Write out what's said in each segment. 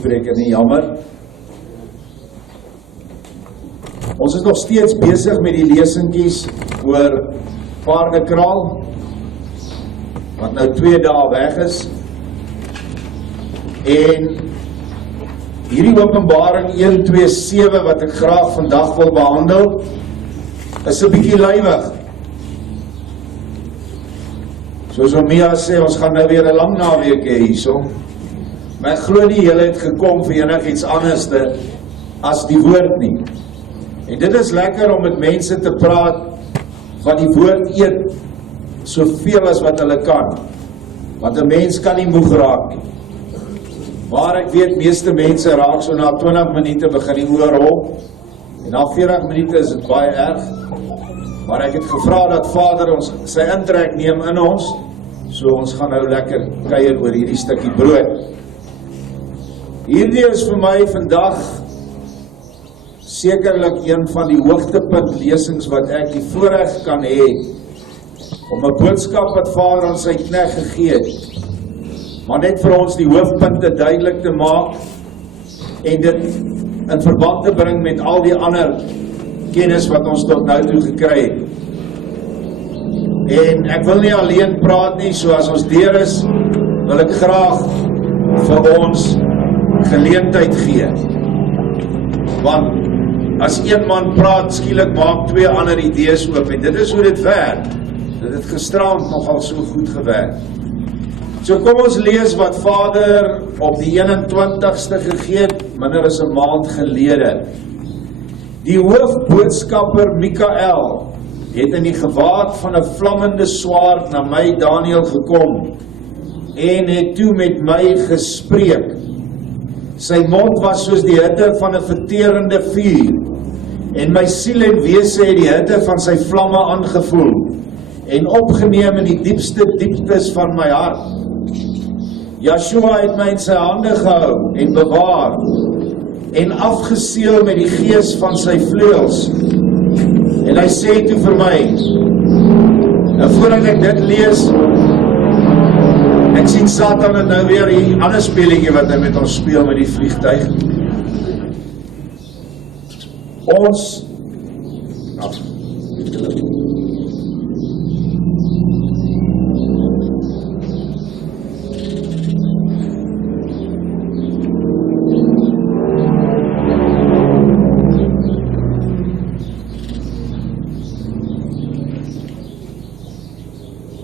toespreker nie, jammer. Ons is nog steeds besig met die lesingkies oor Paardekraal, wat nou 2 dae weg is. En hierdie Openbaring 1:2:7 wat ek graag vandag wil behandel, is 'n bietjie lywig. Soos Mia sê, ons gaan nou weer 'n lang naweek hê hierso. Maar ek glo nie julle het gekom vir enigiets anderste as die woord nie. En dit is lekker om met mense te praat van die woord eet soveel as wat hulle kan. Want 'n mens kan nie moeg raak nie. Maar ek weet, meeste mense raak so na 20 minute begin die oor rol. En na 40 minute is dit baie erg. Maar ek het gevra dat Vader ons sy intrek neem in ons. So ons gaan nou lekker kuier oor hierdie stukkie brood. Hierdie is vir my vandag sekerlik een van die hoogtepunt lesings wat ek die voorreg kan hê om 'n boodskap wat Vader aan sy knegt gegee het, maar net vir ons die hoofpunte duidelik te maak en dit in verband te bring met al die ander kennis wat ons tot nou toe gekry het. En ek wil nie alleen praat nie, so as ons deur is, wil ek graag vir ons geleentheid gee. Want as een man praat, skielik maak 2 ander idees oop, en dit is hoe dit werk. Dit het gisterand nogal so goed gewerk. So kom ons lees wat Vader op die 21ste gegee het, minder as 'n maand gelede. Die hoofboodskapper Mikael het in die gewaad van 'n vlammende swaard na my Daniel gekom en het toe met my gespreek. Sy mond was soos die hitte van 'n verterende vuur, en my siel en wese het die hitte van sy vlamme aangevoel en opgeneem in die diepste dieptes van my hart. Joshua het my in sy hande gehou en bewaar en afgeseël met die gees van sy vleuels. En hy sê toe vir my, en voordat ek dit lees, ek sien Satan en nou weer die ander speletjie wat hy met ons speel met die vliegtuig. Ons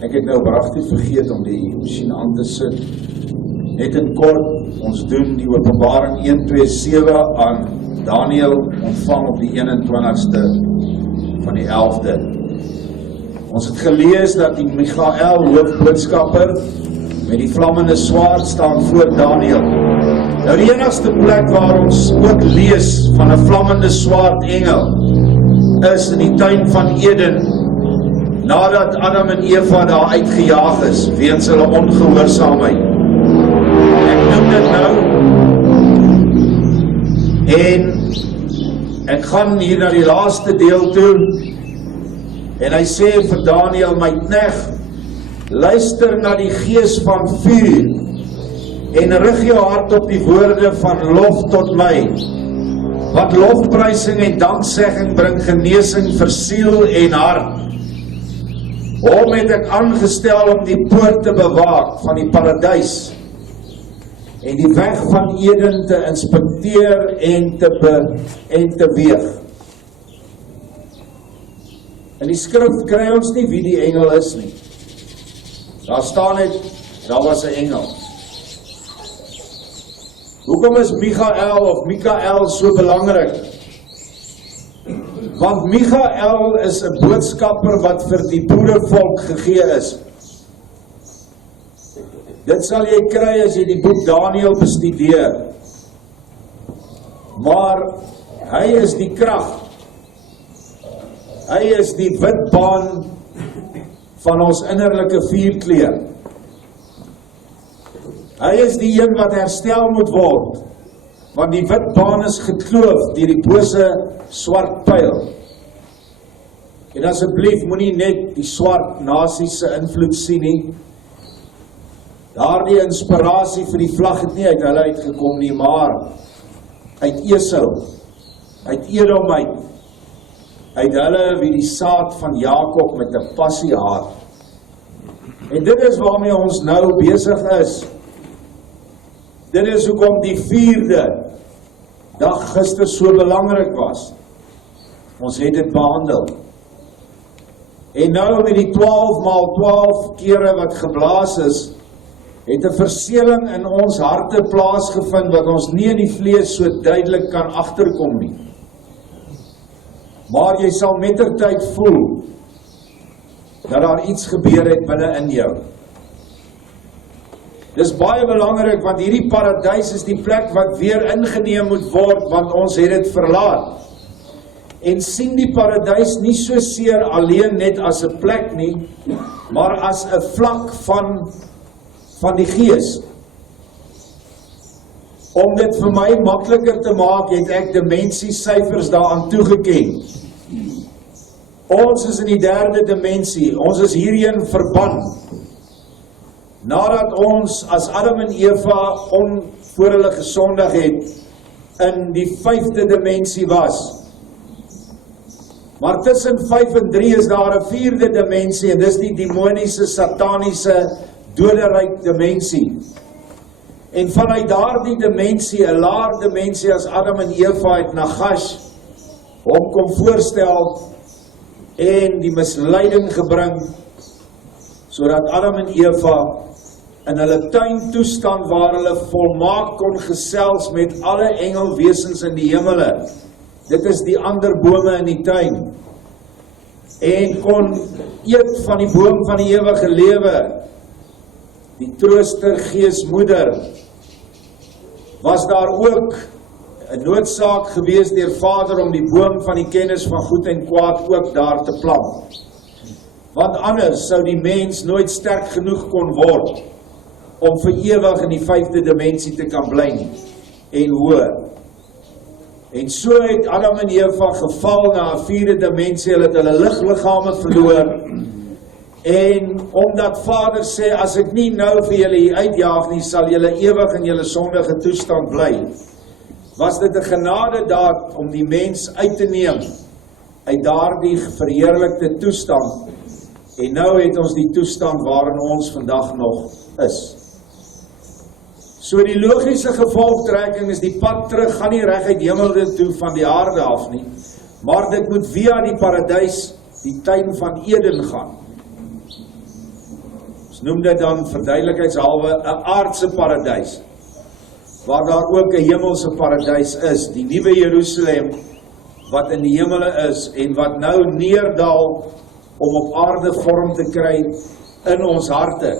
ek het nou pragtig vergeet om die masjien aan te sit. Net in kort, ons doen die Openbaring 1:2:7 aan Daniel ontvang op die 21ste van die 11de. Ons het gelees dat die Michael, hoofboodskapper, met die vlammende swaard staan voor Daniel. Nou die enigste plek waar ons ook lees van 'n vlammende swaard engel, is in die tuin van Eden, nadat Adam en Eva daar uitgejaag is, weens hulle ongehoorsaamheid. Ek noem dit nou, en ek gaan hier na die laaste deel toe, en hy sê vir Daniel, my knegt, luister na die gees van vuur, en rig jou hart op die woorde van lof tot my, wat lofprysing en danksegging bring genesing vir siel en hart. Hom het ek aangestel om die poort te bewaak van die paradys en die weg van Eden te inspekteer en te weeg. In die skrif kry ons nie wie die engel is nie. Daar staan net, daar was 'n engel. Hoekom is Mikael so belangrik? Want Michael is 'n boodskapper wat vir die Boerevolk gegee is. Dit sal jy kry as jy die boek Daniel bestudeer. Maar hy is die krag. Hy is die wit baan van ons innerlike vuurkleur. Hy is die een wat herstel moet word, want die wit baan is gekloof deur die bose swart pyl. En asseblief moenie net die swart nasies se invloed sien nie. Daardie inspirasie vir die vlag het nie uit hulle uitgekom nie, maar uit Esau, uit Edom uit hulle wie die saad van Jakob met 'n passie haat. En dit is waarmee ons nou besig is. Dit is hoekom die 4de dag gister so belangrik was. Ons het dit behandel. En nou met die 12x12 kere wat geblaas is, het 'n verseeling in ons harte plaasgevind wat ons nie in die vlees so duidelik kan agterkom nie. Maar jy sal mettertyd voel dat daar iets gebeur het binne in jou. Dis baie belangrik, want hierdie paradys is die plek wat weer ingeneem moet word, want ons het dit verlaat. En sien die paradys nie so seer alleen net as 'n plek nie, maar as 'n vlak van die gees. Om dit vir my makliker te maak, het ek dimensiesyfers daaraan toegeken. Ons is in die 3de dimensie, ons is hierheen verban. Nadat ons as Adam en Eva voor hulle gesondig het, in die 5de dimensie was. Maar tussen 5 en 3 is daar 'n 4de dimensie, en dis die demoniese, sataniese, doderyk dimensie. En vanuit daardie dimensie, 'n laer dimensie as Adam en Eva het Nagash hom kom voorstel en die misleiding gebring, sodat Adam en Eva in hulle tuintoestand waar hulle volmaak kon gesels met alle engelwesens in die hemele. Dit is die ander bome in die tuin. En kon eet van die boom van die ewige lewe. Die trooster geesmoeder. Was daar ook 'n noodsaak gewees deur Vader om die boom van die kennis van goed en kwaad ook daar te plant. Want anders sou die mens nooit sterk genoeg kon word om vir ewig in die 5de dimensie te kan bly nie. En hoor. En so het Adam en Eva geval na 'n 4de dimensie, hulle het hulle liggame verloor. En omdat Vader sê, as ek nie nou vir julle hier uitjaag nie, sal julle ewig in julle sondige toestand bly, was dit 'n genadedaad om die mens uit te neem uit daardie verheerlikte toestand. En nou het ons die toestand waarin ons vandag nog is. So die logiese gevolgtrekking is die pad terug gaan nie reg uit hemel toe van die aarde af nie, maar dit moet via die paradys, die tuin van Eden gaan. Ons noem dit dan verduidelikheidshalwe 'n aardse paradys, waar daar ook 'n hemelse paradys is, die nuwe Jerusalem wat in die hemele is en wat nou neerdal om op aarde vorm te kry in ons harte.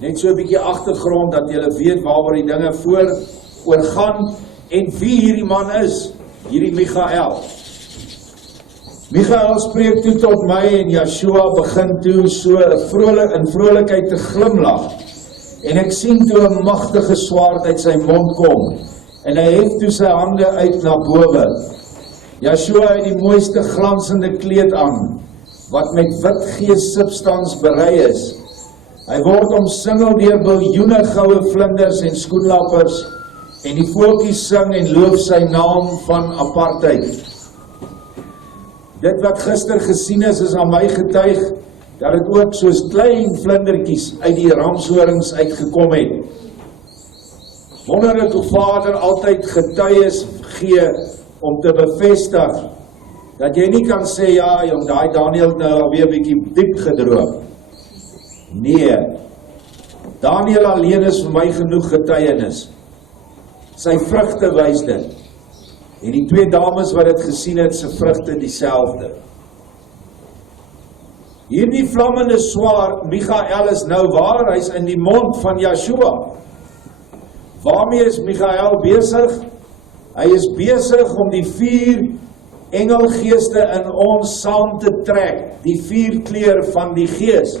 Net so 'n bietjie agtergrond dat julle weet waaroor die dinge oor gaan en wie hierdie man is, hierdie Michael. Michael spreek toe tot my en Yeshua begin toe so in vrolikheid te glimlag. En ek sien toe 'n magtige swaard uit sy mond kom en hy hef toe sy hande uit na bowe. Yeshua het die mooiste glansende kleed aan, wat met wit geessubstans berei is. Hy word omsingel deur biljoene goue vlinders en skoenlappers, en die voeltjies sing en loof sy naam van apartheid. Dit wat gister gesien is aan my getuig, dat het ook soos klein vlindertjies uit die ramshorings uitgekom het. Wonderlik hoe Vader altyd getuies gee om te bevestig, dat jy nie kan sê, ja, jong, daai Daniel het nou alweer 'n bietjie diep gedroog. Nee, Daniel alleen is vir my genoeg getuienis. Sy vrugte wys dit. En die 2 dames wat dit gesien het, se vrugte dieselfde. Hierdie vlammende swaard, Michael is nou waar, hy is in die mond van Yeshua. Waarmee is Michael besig? Hy is besig om die 4 engelgeeste in ons saam te trek, die 4 kleur van die gees.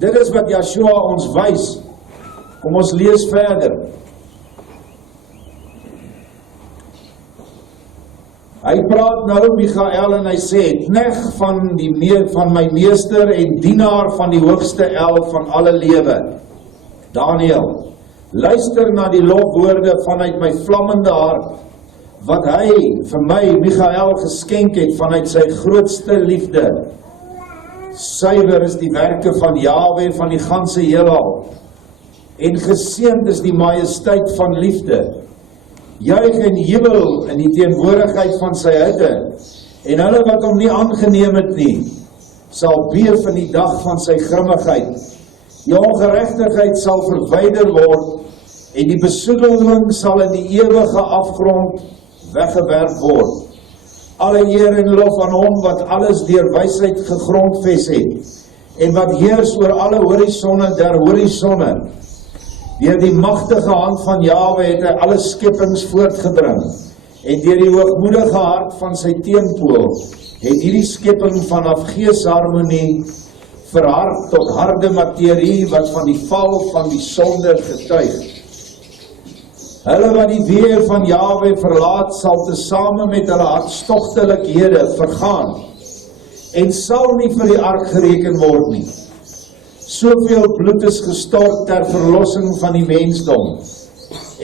Dit is wat Yeshua ons wys. Kom ons lees verder. Hy praat nou, Michael, en hy sê, knegt van my meester en dienaar van die hoogste el van alle lewe. Daniel, luister na die lofwoorde vanuit my vlammende hart, wat hy vir my, Michael, geskenk het vanuit sy grootste liefde. Suiwer is die werke van Jahwe van die ganse heelal, en geseend is die majesteit van liefde. Juig en jubel in die teenwoordigheid van sy hitte, en hulle wat hom nie aangeneem het nie, sal beef in die dag van sy grimmigheid. Die ongerechtigheid sal verwyder word, en die besoedeling sal in die ewige afgrond weggewerp word. Alle eer en lof aan hom wat alles deur wysheid gegrondves het, en wat heers oor alle horisonne der horisonne. Deur die magtige hand van Jahwe het hy alle skepings voortgebring, en deur die hoogmoedige hart van sy teenpool het hierdie skepping vanaf geesharmonie verhard tot harde materie wat van die val van die sonde getuig. Hulle wat die weë van Jahwe verlaat, sal tesame met hulle hartstogtelikhede vergaan, en sal nie vir die ark gereken word nie. Soveel bloed is gestort ter verlossing van die mensdom,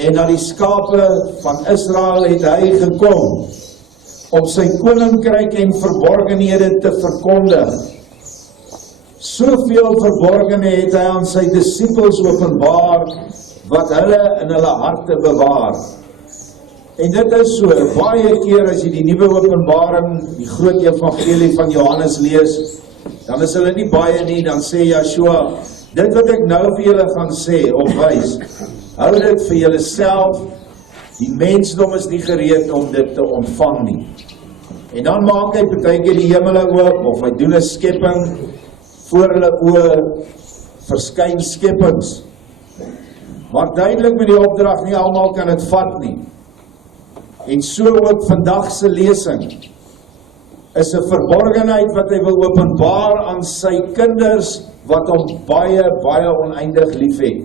en na die skape van Israel het hy gekom, om sy koninkryk en verborgenhede te verkondig. Soveel verborgene het hy aan sy disippels openbaar, wat hulle in hulle harte bewaar. En dit is so, baie keer as jy die nuwe openbaring, die groot evangelie van Johannes lees, dan is hulle nie baie nie, dan sê Yeshua, dit wat ek nou vir julle gaan sê, of wys, hou dit vir julle self, die mensdom is nie gereed om dit te ontvang nie. En dan maak hy partykeer die hemele oop, of hy doen 'n skepping, voor hulle oë verskyn skepings. Maar duidelik met die opdrag, nie almal kan dit vat nie. En so ook vandag se lesing, is 'n verborgenheid wat hy wil openbaar aan sy kinders, wat hom baie, baie oneindig lief het.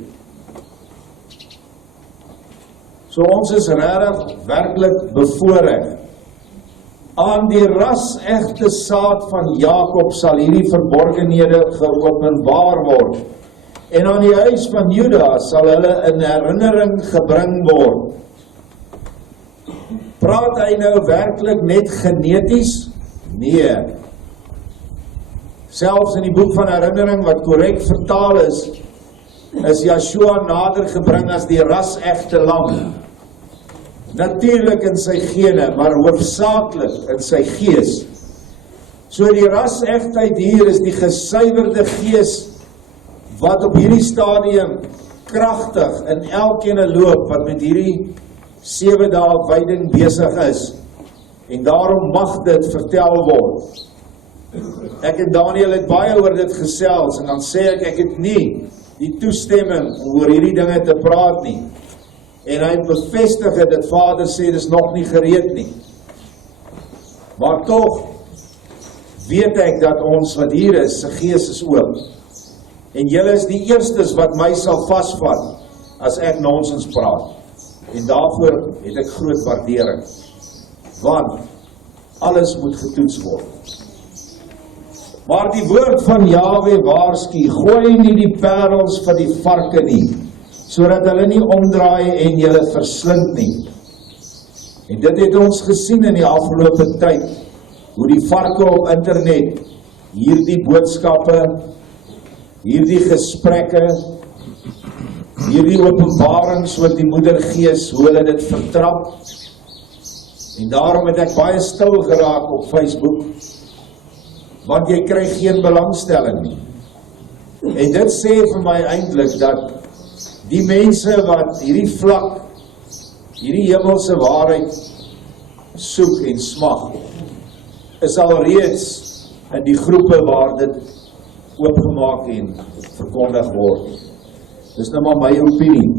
So ons is regtig, werklik bevoorreg. Aan die ras-egte saad van Jakob sal hierdie verborgenhede geopenbaar word, en aan die huis van Juda sal hulle in herinnering gebring word. Praat hy nou werklik net geneties? Nee. Selfs in die boek van herinnering wat korrek vertaal is Yeshua nader gebring as die ras-egte lam. Natuurlik in sy gene, maar hoofsaaklik in sy gees. So die ras-egtheid hier is die gesuiwerde gees, wat op hierdie stadium kragtig in elkene loop, wat met hierdie 7 dae wyding besig is, en daarom mag dit vertel word. Ek en Daniel het baie oor dit gesels, en dan sê ek het nie die toestemming om oor hierdie dinge te praat nie. En hy bevestig het, dat Vader sê, dis nog nie gereed nie. Maar tog weet ek dat ons wat hier is, sy gees is oop. En julle is die eerstes wat my sal vasvat, as ek nonsens praat. En daarvoor het ek groot waardering. Want alles moet getoets word. Maar die woord van Jahwe waarsku, gooi nie die parels vir die varke nie, sodat hulle nie omdraai en julle verslind nie. En dit het ons gesien in die afgelope tyd, hoe die varke op internet, hierdie boodskappe, hierdie gesprekke, hierdie openbarings oor die moedergees, hoe hulle dit vertrap. En daarom het ek baie stil geraak op Facebook, want jy kry geen belangstelling nie. En dit sê vir my eintlik dat die mense wat hierdie vlak, hierdie hemelse waarheid soek en smag, is alreeds in die groepe waar dit oopgemaak en verkondig word. Dis nou maar my opinie.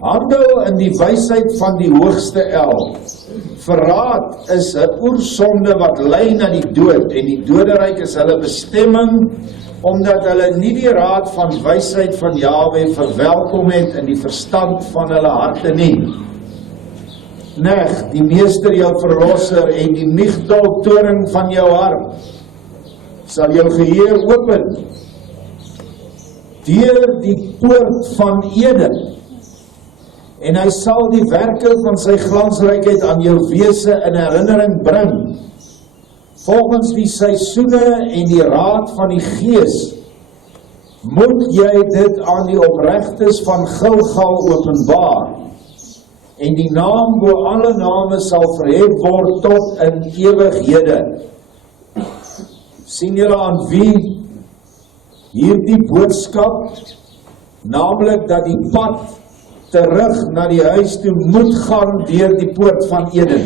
Handel in die wysheid van die hoogste el. Verraad is 'n oersonde wat lei na die dood, en die doderyk is hulle bestemming, omdat hulle nie die raad van wysheid van Jahwe verwelkom het in die verstand van hulle harte nie. knegt, die meester jou verlosser en die migdaltoring van jou hart, sal jou geheue open, deur die poort van Eden, en hy sal die werke van sy glansrykheid aan jou wese in herinnering bring, volgens die seisoene en die raad van die Gees, moet jy dit aan die opregtes van Gilgal openbaar, en die naam bo alle name sal verhef word tot in ewighede. Sien julle aan wie hierdie boodskap, naamlik dat die pad terug na die huis toe moet gaan deur die poort van Eden.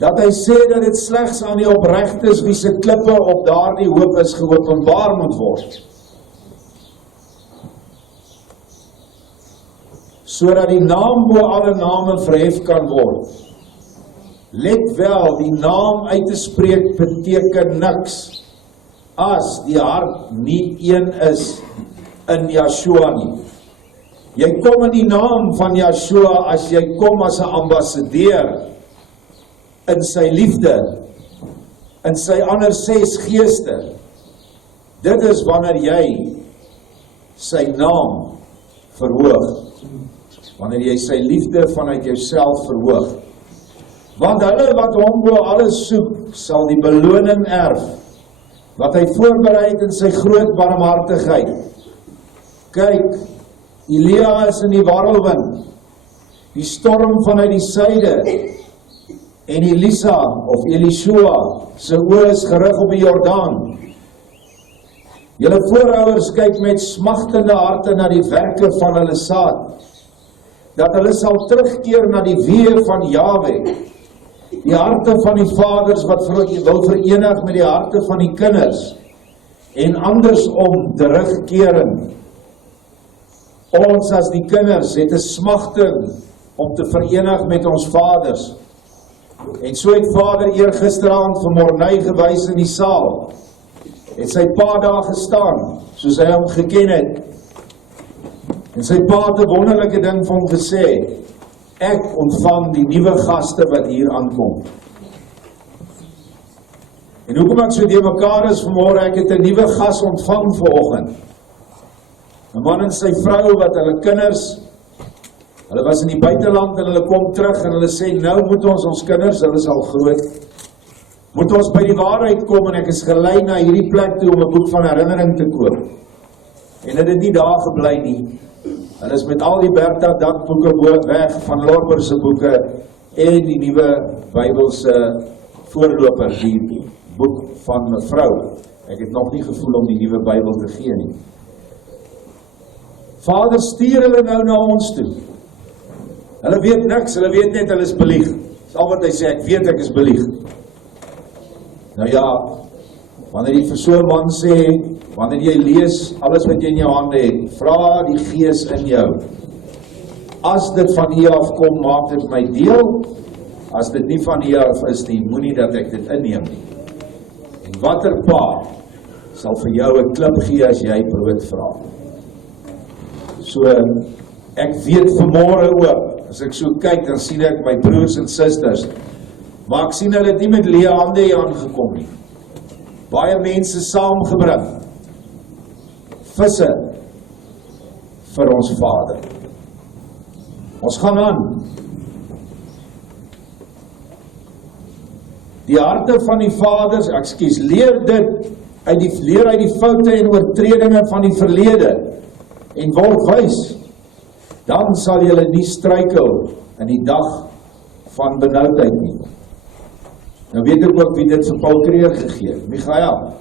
Dat hy sê dat dit slegs aan die opregtes wie se klippe op daardie hoop is geopenbaar moet word. Sodat die naam bo alle name verhef kan word. Let wel, die naam uit te spreek beteken niks, as die hart nie een is in Yeshua nie. Jy kom in die naam van Yeshua as jy kom as 'n ambassadeur in sy liefde, in sy ander 6 geeste. Dit is wanneer jy sy naam verhoog, wanneer jy sy liefde vanuit jouself verhoog. Want hulle wat hom bo alles soek, sal die beloning erf, wat hy voorberei in sy groot barmhartigheid. Kyk, Elia is in die warrelwind, die storm vanuit die suide, en Elisa of Elishua se oë is gerig op die Jordaan. Julle voorouers kyk met smagtende harte na die werke van hulle saad, dat hulle sal terugkeer na die weë van Jahwe, die harte van die vaders wat wil verenig met die harte van die kinders, en andersom terugkering. Ons as die kinders het 'n smagting om te verenig met ons vaders. En so het vader eergisteraand vir Morney gewys in die saal. Het sy pa daar gestaan, soos hy hom geken het. En sy pa het 'n wonderlike ding vir hom gesê: ek ontvang die nuwe gaste wat hier aankom. En hoekom ek so die mekaar is vanmôre, ek het 'n nuwe gas ontvang vanoggend. 'n man en sy vrou wat hulle kinders, hulle was in die buiteland en hulle kom terug en hulle sê, nou moet ons kinders, hulle is al groot, moet ons by die waarheid kom, en ek is gelei na hierdie plek toe om 'n boek van herinnering te koop. En hulle het nie daar gebly nie. Hulle is met al die Bertha dakboeke weg van Lorber se boeke en die nuwe Bybelse voorloper, die boek van mevrou. Ek het nog nie gevoel om die nuwe Bybel te gee nie. Vader, stuur hulle nou na ons toe. Hulle weet niks, hulle weet net hulle is belieg. Dis al wat hy sê, ek weet ek is belieg. Nou ja, wanneer jy vir so 'n man sê, wanneer jy lees alles wat jy in jou hande het, vra die Gees in jou. As dit van U af kom, maak dit my deel. As dit nie van U af is nie, moenie dat ek dit inneem nie. En watter pa sal vir jou 'n klip gee as jy brood vra? So, ek weet vanmôre ook, as ek so kyk, dan sien ek my broers en susters, maar ek sien hulle het nie met leë hande hier aangekom nie. Baie mense saamgebring, visse vir ons Vader. Ons gaan aan. Die harte van die vaders, leer uit die foute en oortredinge van die verlede, en word wys, dan sal julle nie struikel in die dag van benoudheid nie. Nou weet ek ook wie dit vir Paul Creer gegee het, Michael.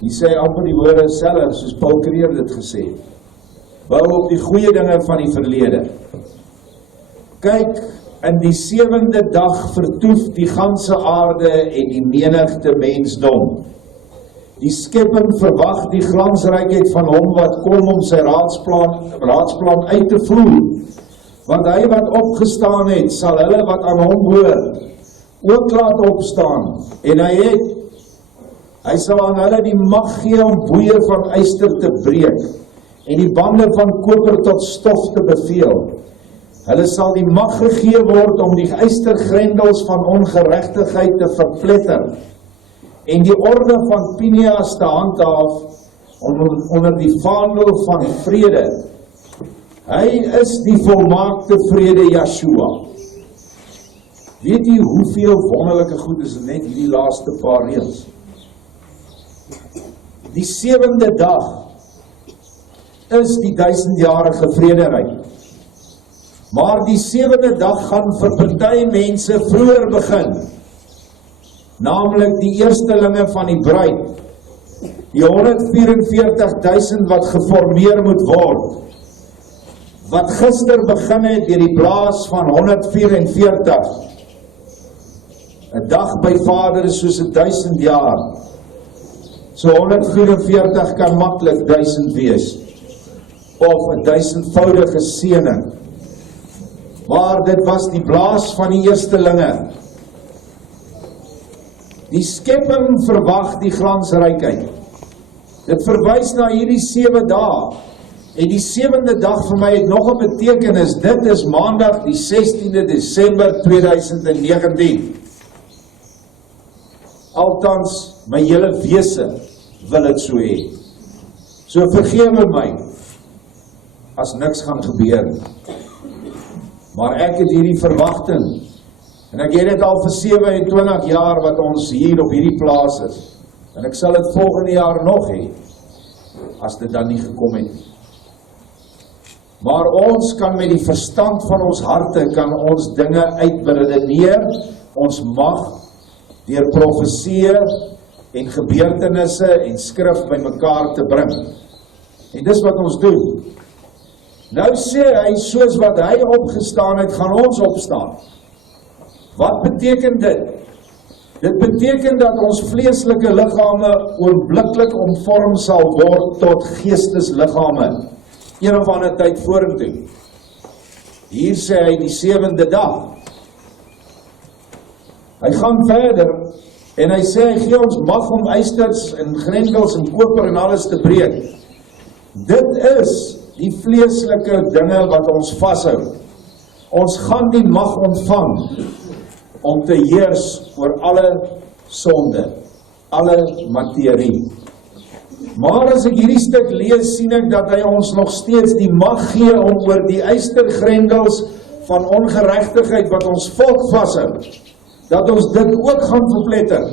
Die sê amper die woorde self, soos Paul Creer dit gesê het. Bou op die goeie dinge van die verlede. Kyk, in die 7de dag vertoef die ganse aarde en die menigte mensdom. Die skepping verwag die glansrykheid van hom wat kom om sy raadsplan uit te voer. Want hy wat opgestaan het, sal hulle wat aan hom hoor ook laat opstaan. En hy sal aan hulle die mag gee om boeie van yster te breek en die bande van koper tot stof te beveel. Hulle sal die mag gegee word om die eystergrendels van ongeregtigheid te verpletter en die orde van Pinias te handhaaf onder die vaandel van vrede. Hy is die volmaakte vrede Yeshua. Weet jy hoeveel wonderlike goed is net hierdie laaste paar reëls? Die 7de dag is die 1000-jarige vrederyk. Maar die 7de dag gaan vir party mense vroeër begin. Naamlik die eerstelinge van die bruid. Die 144.000 wat geformeer moet word. Wat gister begin het deur die blaas van 144. 'n dag by Vader is soos 1000 jaar. So 144 kan maklik 1000 wees. Of 'n 1000voudige seëning. Maar dit was die blaas van die eerstelinge. Die skepping verwag die glansrykheid. Dit verwys na hierdie 7 dae. En die 7de dag vir my het nog 'n betekenis. Dit is maandag die 16de Desember 2019. Althans, my hele wese wil dit so hê. So vergewe my as niks gaan gebeur. Maar ek het hierdie verwagting. En ek het dit al vir 27 jaar wat ons hier op hierdie plaas is. En ek sal dit volgende jaar nog hê, as dit dan nie gekom het. Maar ons kan met die verstand van ons harte, kan ons dinge uitberedeneer. Ons mag deur profeseë en gebeurtenisse en skrif bymekaar te bring. En dis wat ons doen. Nou sê hy, soos wat hy opgestaan het, gaan ons opstaan. Wat beteken dit? Dit beteken dat ons vleeslike liggame oombliklik omvorm sal word tot geestesliggame. Een of ander tyd vorentoe. Hier sê hy die 7de dag. Hy gaan verder en hy sê hy gee ons mag om eisters en grendels en koper en alles te breek. Dit is die vleeslike dinge wat ons vashou. Ons gaan die mag ontvang om te heers oor alle sonde, alle materie. Maar as ek hierdie stuk lees, sien ek dat hy ons nog steeds die mag gee om oor die eystergrendels van ongeregtigheid wat ons volk vashou, dat ons dit ook gaan verpletter.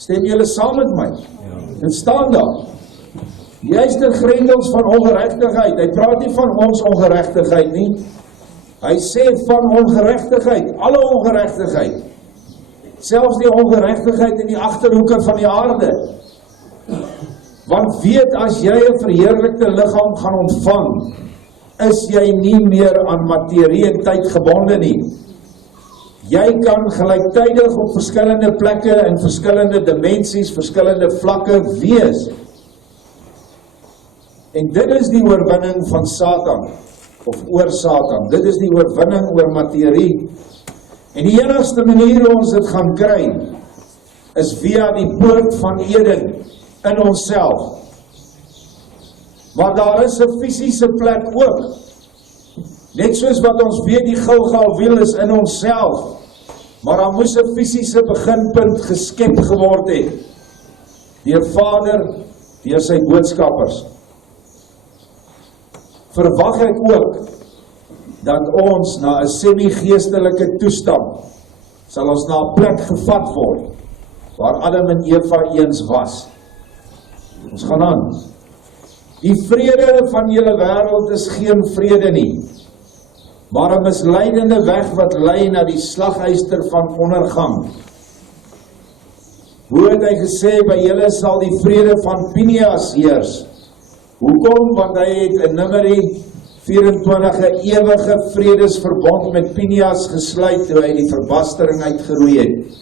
Stem julle saam met my? Dit staan daar. Die eystergrendels van ongeregtigheid. Hy praat nie van ons ongeregtigheid nie. Hy sê van ongeregtigheid, alle ongeregtigheid. Selfs die ongeregtigheid in die agterhoeke van die aarde. Want weet, as jy 'n verheerlikte liggaam gaan ontvang, is jy nie meer aan materie en tyd gebonde nie. Jy kan gelyktydig op verskillende plekke en verskillende dimensies, verskillende vlakke wees. En dit is die oorwinning van Satan, of oor Satan. Dit is die oorwinning oor materie. En die enigste manier hoe ons dit gaan kry, is via die poort van Eden in onsself. Maar daar is 'n fisiese plek ook. Net soos wat ons weet die Gilgalwiel is in onsself. Maar daar moes 'n fisiese beginpunt geskep geword het. Deur Vader, deur sy boodskappers. Verwag ek ook dat ons na 'n semi-geestelike toestand sal ons na 'n plek gevat word waar Adam en Eva eens was. Ons gaan aan. Die vrede van julle wêreld is geen vrede nie, maar 'n misleidende weg wat lei na die slagyster van ondergang. Hoe het hy gesê, by julle sal die vrede van Pinias heers? Hoekom? Want hy het in Numeri 24 'n ewige vredesverbond met Pinias gesluit toe hy die verbastering uitgeroei het.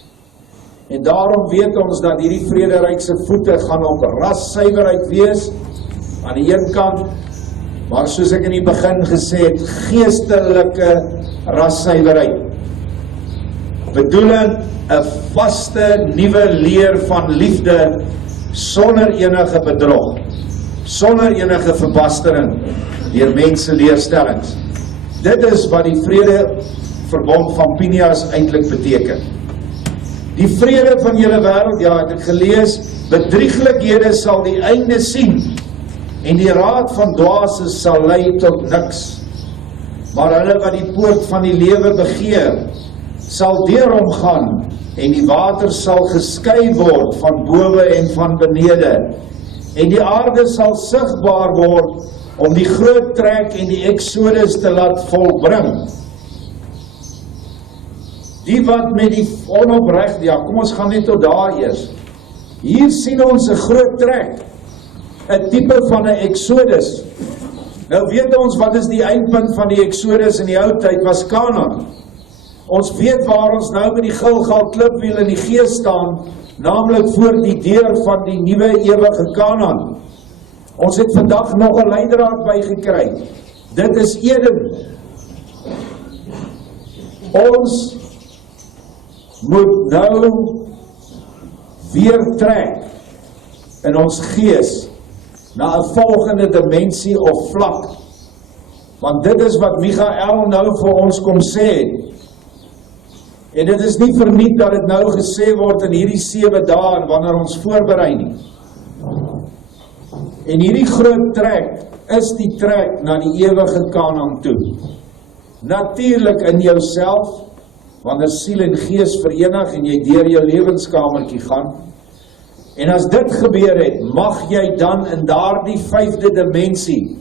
En daarom weet ons dat hierdie vrederykse voete gaan op rassuiwerheid wees aan die een kant, maar soos ek in die begin gesê het, geestelike rassuiwerheid. Bedoelend 'n vaste nuwe leer van liefde sonder enige bedrog, sonder enige verbastering deur mense leerstellings. Dit is wat die vredeverbond van Phineas eintlik beteken. Die vrede van julle wêreld, ja, het ek gelees, bedrieglikhede sal die einde sien, en die raad van dwaases sal lei tot niks. Maar hulle wat die poort van die lewe begeer, sal deur hom gaan, en die water sal geskei word van bowe en van benede, en die aarde sal sigbaar word, om die groot trek en die Exodus te laat volbring. Die wat met die onoprecht, ja, kom ons gaan net tot daar eers. Hier sien ons 'n groot trek, 'n tipe van 'n Exodus. Nou weet ons wat is die eindpunt van die Exodus in die ou tyd, was Kanaan. Ons weet waar ons nou met die Gilgal klipwiel in die gees staan, naamlik voor die deur van die nuwe ewige Kanaan. Ons het vandag nog 'n leidraad bygekry. Dit is Eden. Ons moet nou weer trek in ons gees na 'n volgende dimensie of vlak. Want dit is wat Michael nou vir ons kom sê. En dit is nie verniet dat dit nou gesê word in hierdie 7 dae wanneer ons voorberei nie. En hierdie groot trek is die trek na die ewige Kanaan toe. Natuurlik in jouself, wanneer siel en gees verenig en jy deur jou lewenskamertjie gaan. En as dit gebeur het, mag jy dan in daardie 5de dimensie,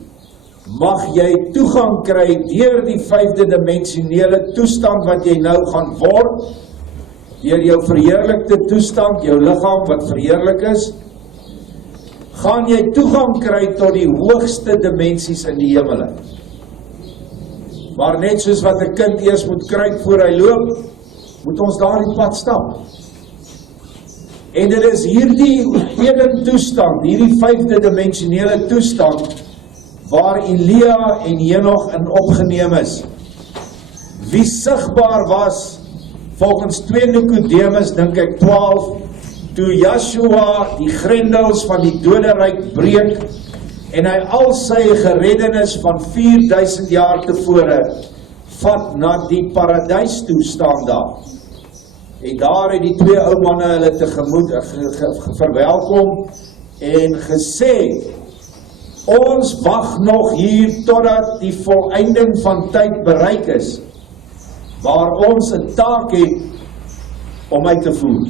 mag jy toegang kry deur die 5de dimensionele toestand wat jy nou gaan word, deur jou verheerlikte toestand, jou liggaam wat verheerlik is, gaan jy toegang kry tot die hoogste dimensies in die hemele. Maar net soos wat 'n kind eers moet kruip voor hy loop, moet ons daardie pad stap. En dit is hierdie ene toestand, hierdie 5de dimensionele toestand, waar Elia en Henog in opgeneem is. Wie sigbaar was, volgens 2 Nikodemus, dink ek 12, toe Joshua die grendels van die doderyk breek, en hy al sy gereddenis van 4000 jaar tevore vat na die paradys toe staan daar. En daar het die 2 ou manne hulle tegemoet verwelkom en gesê, ons wag nog hier totdat die volleinding van tyd bereik is, waar ons 'n taak het om uit te voer.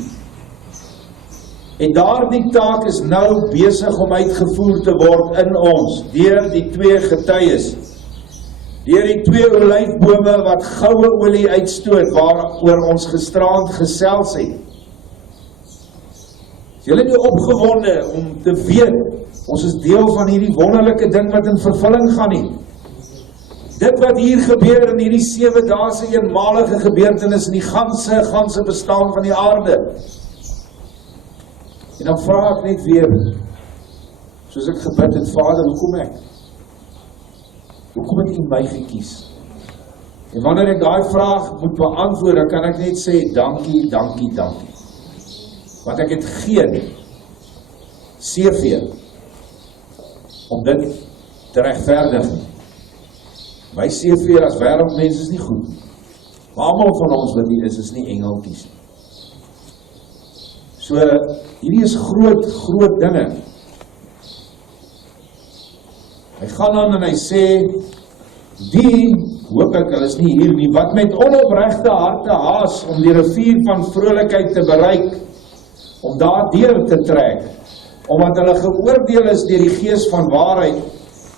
En daardie taak is nou besig om uitgevoer te word in ons, deur die 2 getuies, deur die 2 olyfbome wat goue olie uitstoot, waaroor ons gisteraand gesels het. Is julle nie opgewonde om te weet, ons is deel van hierdie wonderlike ding wat in vervulling gaan nie. Dit wat hier gebeur in hierdie 7 dae se eenmalige gebeurtenis in die ganse bestaan van die aarde. En dan vra ek net weer, soos ek gebid het, Vader, hoekom het U my gekies? En wanneer ek daai vraag moet beantwoord, dan kan ek net sê, dankie, dankie, dankie. Want ek het geen CV om dit te regverdig. My CV as wêreldmens is nie goed. Maar almal van ons wat hier is nie engeltjies nie. So, hierdie is groot dinge. Hy gaan aan en hy sê, die, hoop ek, hulle is nie hier nie, wat met onopregte harte haas om die rivier van vrolikheid te bereik, om daar deur te trek, omdat hulle geoordeel is deur die gees van waarheid,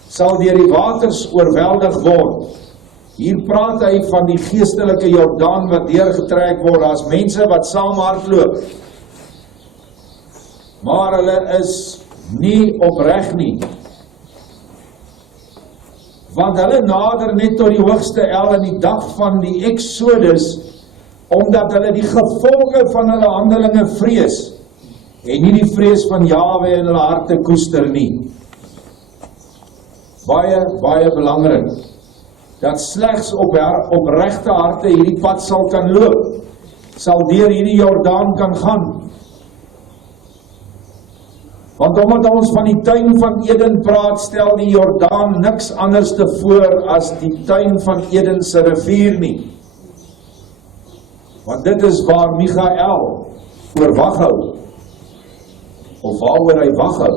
sal deur die waters oorweldig word. Hier praat hy van die geestelike Jordaan wat deurgetrek word, as mense wat saam hardloop. Maar hulle is nie opreg nie. Want hulle nader net tot die hoogste el in die dag van die Exodus, omdat hulle die gevolge van hulle handelinge vrees, en nie die vrees van Jahwe in hulle harte koester nie. Baie belangrik, dat slegs opregte harte hierdie pad sal kan loop, sal deur hierdie Jordaan kan gaan. Want omdat ons van die tuin van Eden praat, stel die Jordaan niks anders te voor as die tuin van Eden se rivier nie. Want dit is waar Michael oor waghou, of waaroor hy waghou.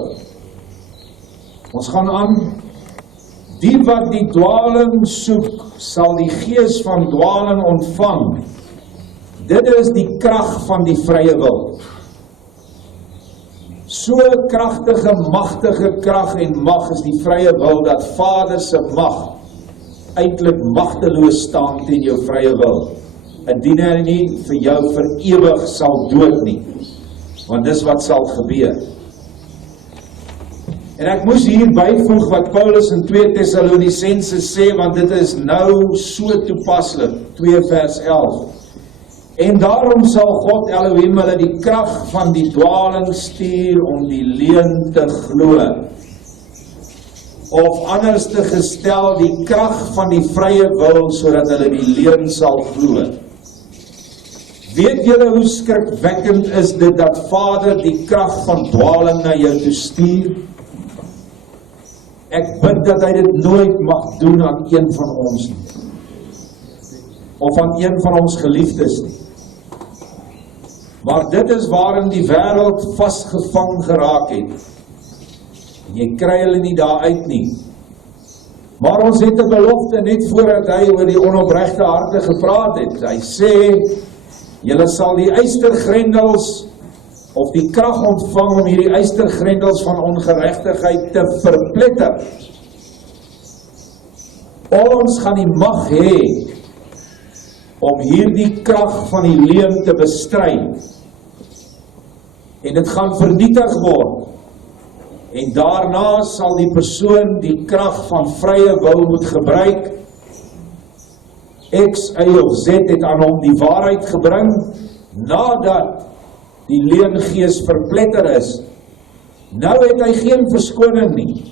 Ons gaan aan. Die wat die dwaling soek, sal die gees van dwaling ontvang. Dit is die krag van die vrye wil. So kragtige, magtige krag en mag is die vrye wil, dat Vader se mag eintlik magteloos staan teen jou vrye wil. Indien hy nie vir jou vir ewig sal dood nie. Want dis wat sal gebeur. En ek moes hier byvoeg wat Paulus in 2 Tessalonisense sê, want dit is nou so toepaslik, 2 vers 11. En daarom sal God Elohim hulle die krag van die dwaling stuur om die leuen te glo. Of anders te gestel, die krag van die vrye wil, sodat hulle die leuen sal glo. Weet julle hoe skrikwekkend is dit dat Vader die krag van dwaling na jou toe stuur? Ek bid dat hy dit nooit mag doen aan een van ons nie. Of aan een van ons geliefdes nie. Maar dit is waarin die wêreld vasgevang geraak het. En jy kry hulle nie daar uit nie. Maar ons het 'n belofte net voordat hy oor die onopregte harte gepraat het. Hy sê, julle sal die eystergrendels of die krag ontvang om hierdie eystergrendels van ongeregtigheid te verpletter. Ons gaan die mag hê om hierdie krag van die leuen te bestry. En dit gaan vernietig word. En daarna sal die persoon die krag van vrye wil moet gebruik. X, Y of Z het aan hom die waarheid gebring, nadat die leungees verpletter is. Nou het hy geen verskoning nie.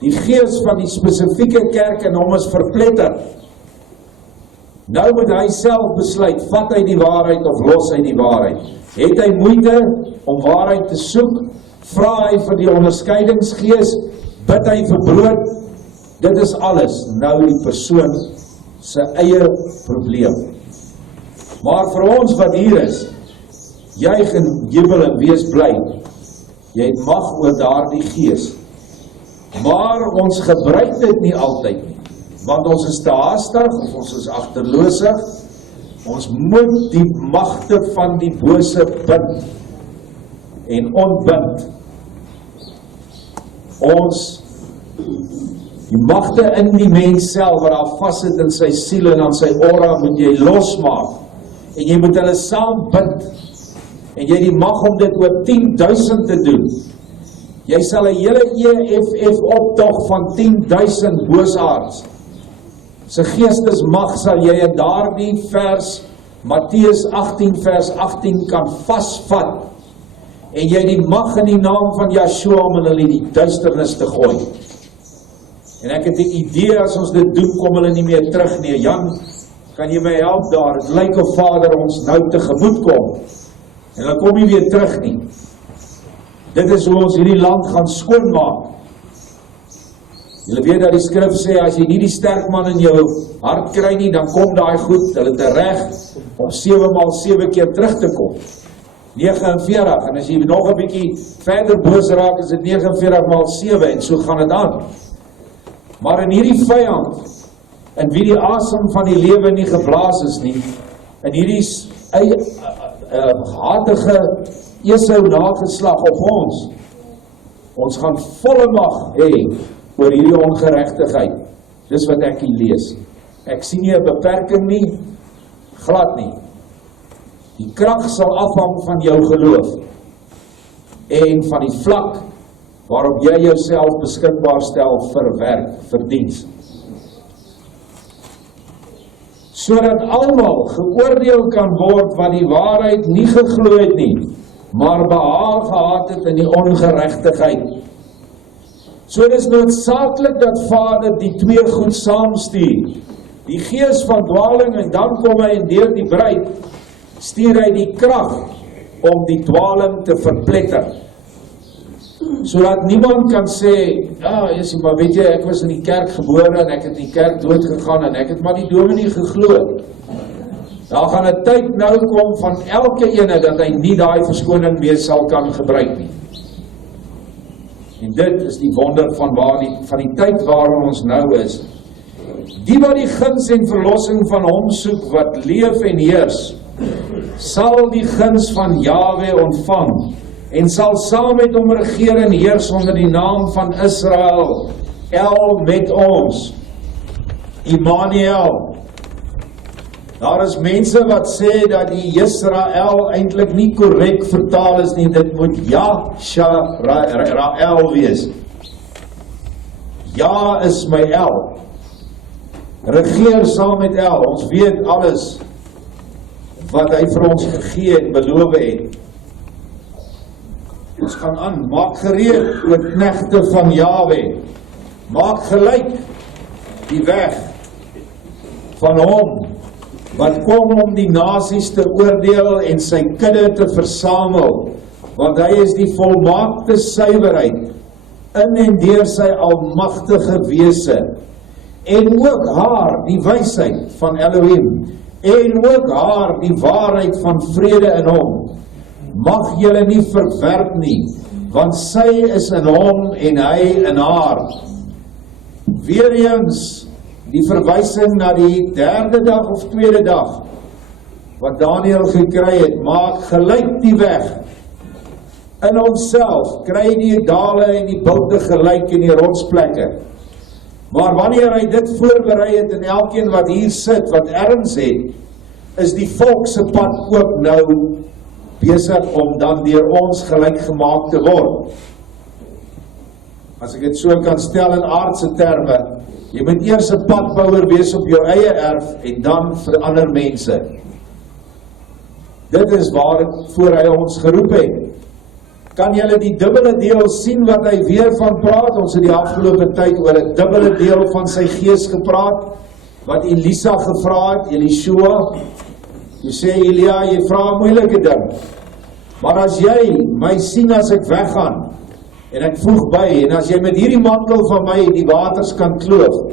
Die gees van die spesifieke kerk in hom is verpletter. Nou moet hy self besluit, vat hy die waarheid of los hy die waarheid. Het hy moeite om waarheid te soek, vra hy vir die onderskeidingsgees, bid hy vir brood, dit is alles nou die persoon sy eie probleem. Maar vir ons wat hier is, juig en jubel en wees bly, jy het mag oor daardie gees. Maar ons gebruik dit nie altyd nie, want ons is te haastig, of ons is agterloosig. Ons moet die magte van die bose bind en ontbind. Ons, die magte in die mens self, wat daar vassit in sy siel en aan sy aura, moet jy losmaak. En jy moet hulle saam bind. En jy die mag om dit oor 10.000 te doen. Jy sal 'n hele EFF optog van 10.000 boosaards. Sy geestesmag sal jy in daardie vers, Matteus 18 vers 18 kan vasvat. En jy die mag in die naam van Yeshua om hulle die duisternis te gooi. En ek het die idee, as ons dit doen, kom hulle nie meer terug nie. Jan, kan jy my help daar? Het lyk of Vader ons nou tegemoet kom. En hulle kom nie weer terug nie. Dit is hoe ons hierdie land gaan skoonmaak. Julle weet dat die skrif sê, as jy nie die sterk man in jou hart kry nie, dan kom daai goed, hulle te reg, om 7x7 keer terug te kom. 49, en as jy nog 'n bietjie verder boos raak, is dit 49x7, en so gaan dit aan. Maar in hierdie vyand, in wie die asem van die lewe nie geblaas is nie, in hierdie hatige Esau nageslag op ons gaan volle mag hê oor hierdie ongeregtigheid. Dis wat ek hier lees. Ek sien nie 'n beperking nie, glad nie. Die krag sal afhang van jou geloof en van die vlak waarop jy jouself beskikbaar stel vir werk, vir diens. Sodat almal geoordeel kan word wat die waarheid nie geglo het nie, maar behaag gehad het in die ongeregtigheid. So dit is noodsaaklik dat Vader die twee goed saamstuur. Die gees van dwaling, en dan kom hy en deur die bruid stuur hy die krag om die dwaling te verpletter. sodat niemand kan sê, ja, maar weet jy, ek was in die kerk gebore en ek het in die kerk dood gegaan en ek het maar die dominee geglo. Daar gaan 'n tyd nou kom van elke ene dat hy nie daai verskoning meer sal kan gebruik nie. En dit is die wonder van die tyd waarin ons nou is. Die wat die guns en verlossing van hom soek, wat leef en heers, sal die guns van Jahwe ontvang, en sal saam met hom regeer en heers onder die naam van Israel, El met ons, Immanuel. Daar is mense wat sê dat die Israel eintlik nie korrek vertaal is nie, dit moet Yasharael wees. Ja is my El. Regeer saam met El. Ons weet alles wat hy vir ons gegee en beloof het. Ons gaan aan, maak gereed, o knegte van Jahwe. Maak gelyk die weg van hom, wat kom om die nasies te oordeel en sy kudde te versamel, want hy is die volmaakte suiwerheid, in en deur sy almagtige wese, en ook haar die wysheid van Elohim, en ook haar die waarheid van vrede in hom. Mag julle nie verwerp nie, want sy is in hom en hy in haar. Weer eens die verwysing na die derde dag of tweede dag, wat Daniel gekry het, maak gelyk die weg, in homself, kry die dale en die bulde gelyk en die rotsplekke. Maar wanneer hy dit voorberei het, en elkeen wat hier sit, wat erns het, is die volk se pad ook nou besig om dan deur ons gelyk gemaak te word. As ek dit so kan stel in aardse terme, jy moet eers 'n padbouer wees op jou eie erf en dan vir ander mense. Dit is waarvoor hy ons geroep het. Kan julle die dubbele deel sien wat hy weer van praat? Ons het die afgelope tyd oor 'n dubbele deel van sy gees gepraat, wat Elisa gevra het, Elishua. Jy sê, Elia, jy vra 'n moeilike ding. Maar as jy my sien as ek weggaan, en ek voeg by, en as jy met hierdie mantel van my die waters kan kloof,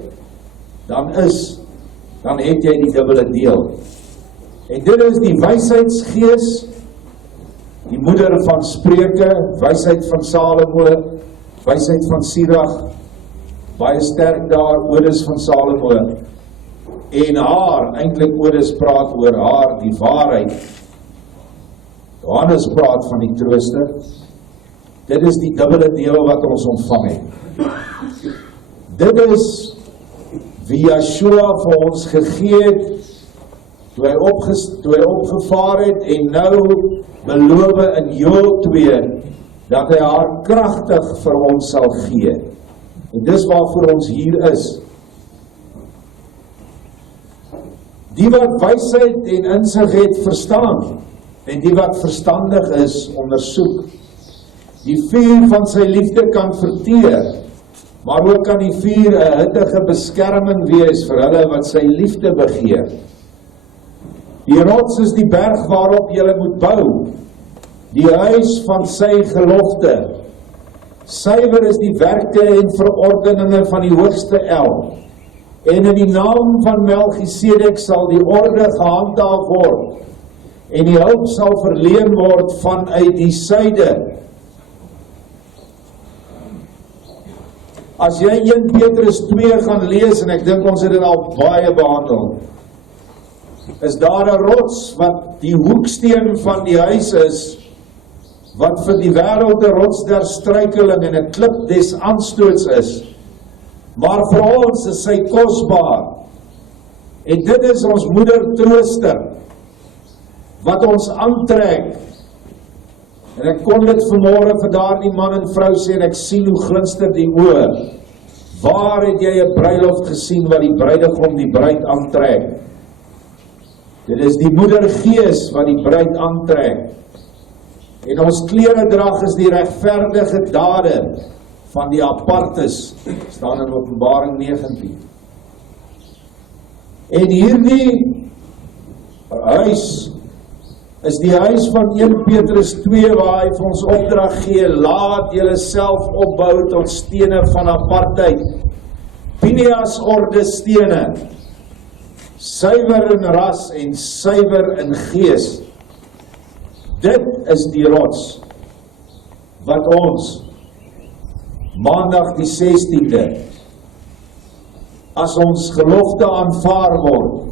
dan het jy die dubbele deel. En dit is die wysheidsgees, die moeder van Spreuke, wysheid van Salomo, wysheid van Sirach, baie sterk daar, odes van Salomo, en haar, eintlik odes praat oor haar, die waarheid. Johannes praat van die trooster. Dit is die dubbele deel wat ons ontvang het. Dit is wie Yeshua vir ons gegee het, toe hy opgevaar het, en nou beloof in Joel 2, dat hy haar kragtig vir ons sal gee. En dis waarvoor ons hier is. Die wat wysheid en insig het, verstaan, en die wat verstandig is, ondersoek. Die vuur van sy liefde kan verteer, maar ook kan die vuur 'n hittige beskerming wees vir hulle wat sy liefde begeer. Die rots is die berg waarop julle moet bou, die huis van sy gelofte. Suiwer is die werke en verordeninge van die hoogste El, en in die naam van Melchisedek sal die orde gehandhaaf word, en die hulp sal verleen word vanuit die suide. As jy 1 Petrus 2 gaan lees, en ek dink ons het dit al baie behandel, is daar 'n rots wat die hoeksteen van die huis is, wat vir die wêreld 'n rots der struikeling en 'n klip des aanstoots is. Maar vir ons is sy kosbaar. En dit is ons moeder trooster, wat ons aantrek. En ek kon dit vanmôre vir daardie man en vrou sê, en ek sien hoe glinster die oë. Waar het jy 'n bruiloft gesien wat die bruidegom die bruid aantrek? Dit is die moedergees wat die bruid aantrek. En ons kleredrag is die regverdige dade van die apartes, staan in Openbaring 19. En hierdie huis is die huis van 1 Petrus 2 waar hy vir ons opdrag gee, laat julle self opbou tot stene van apartheid, Pineas orde stene, suiwer in ras en suiwer in gees. Dit is die rots wat ons maandag die 16de as ons gelofte aanvaar word,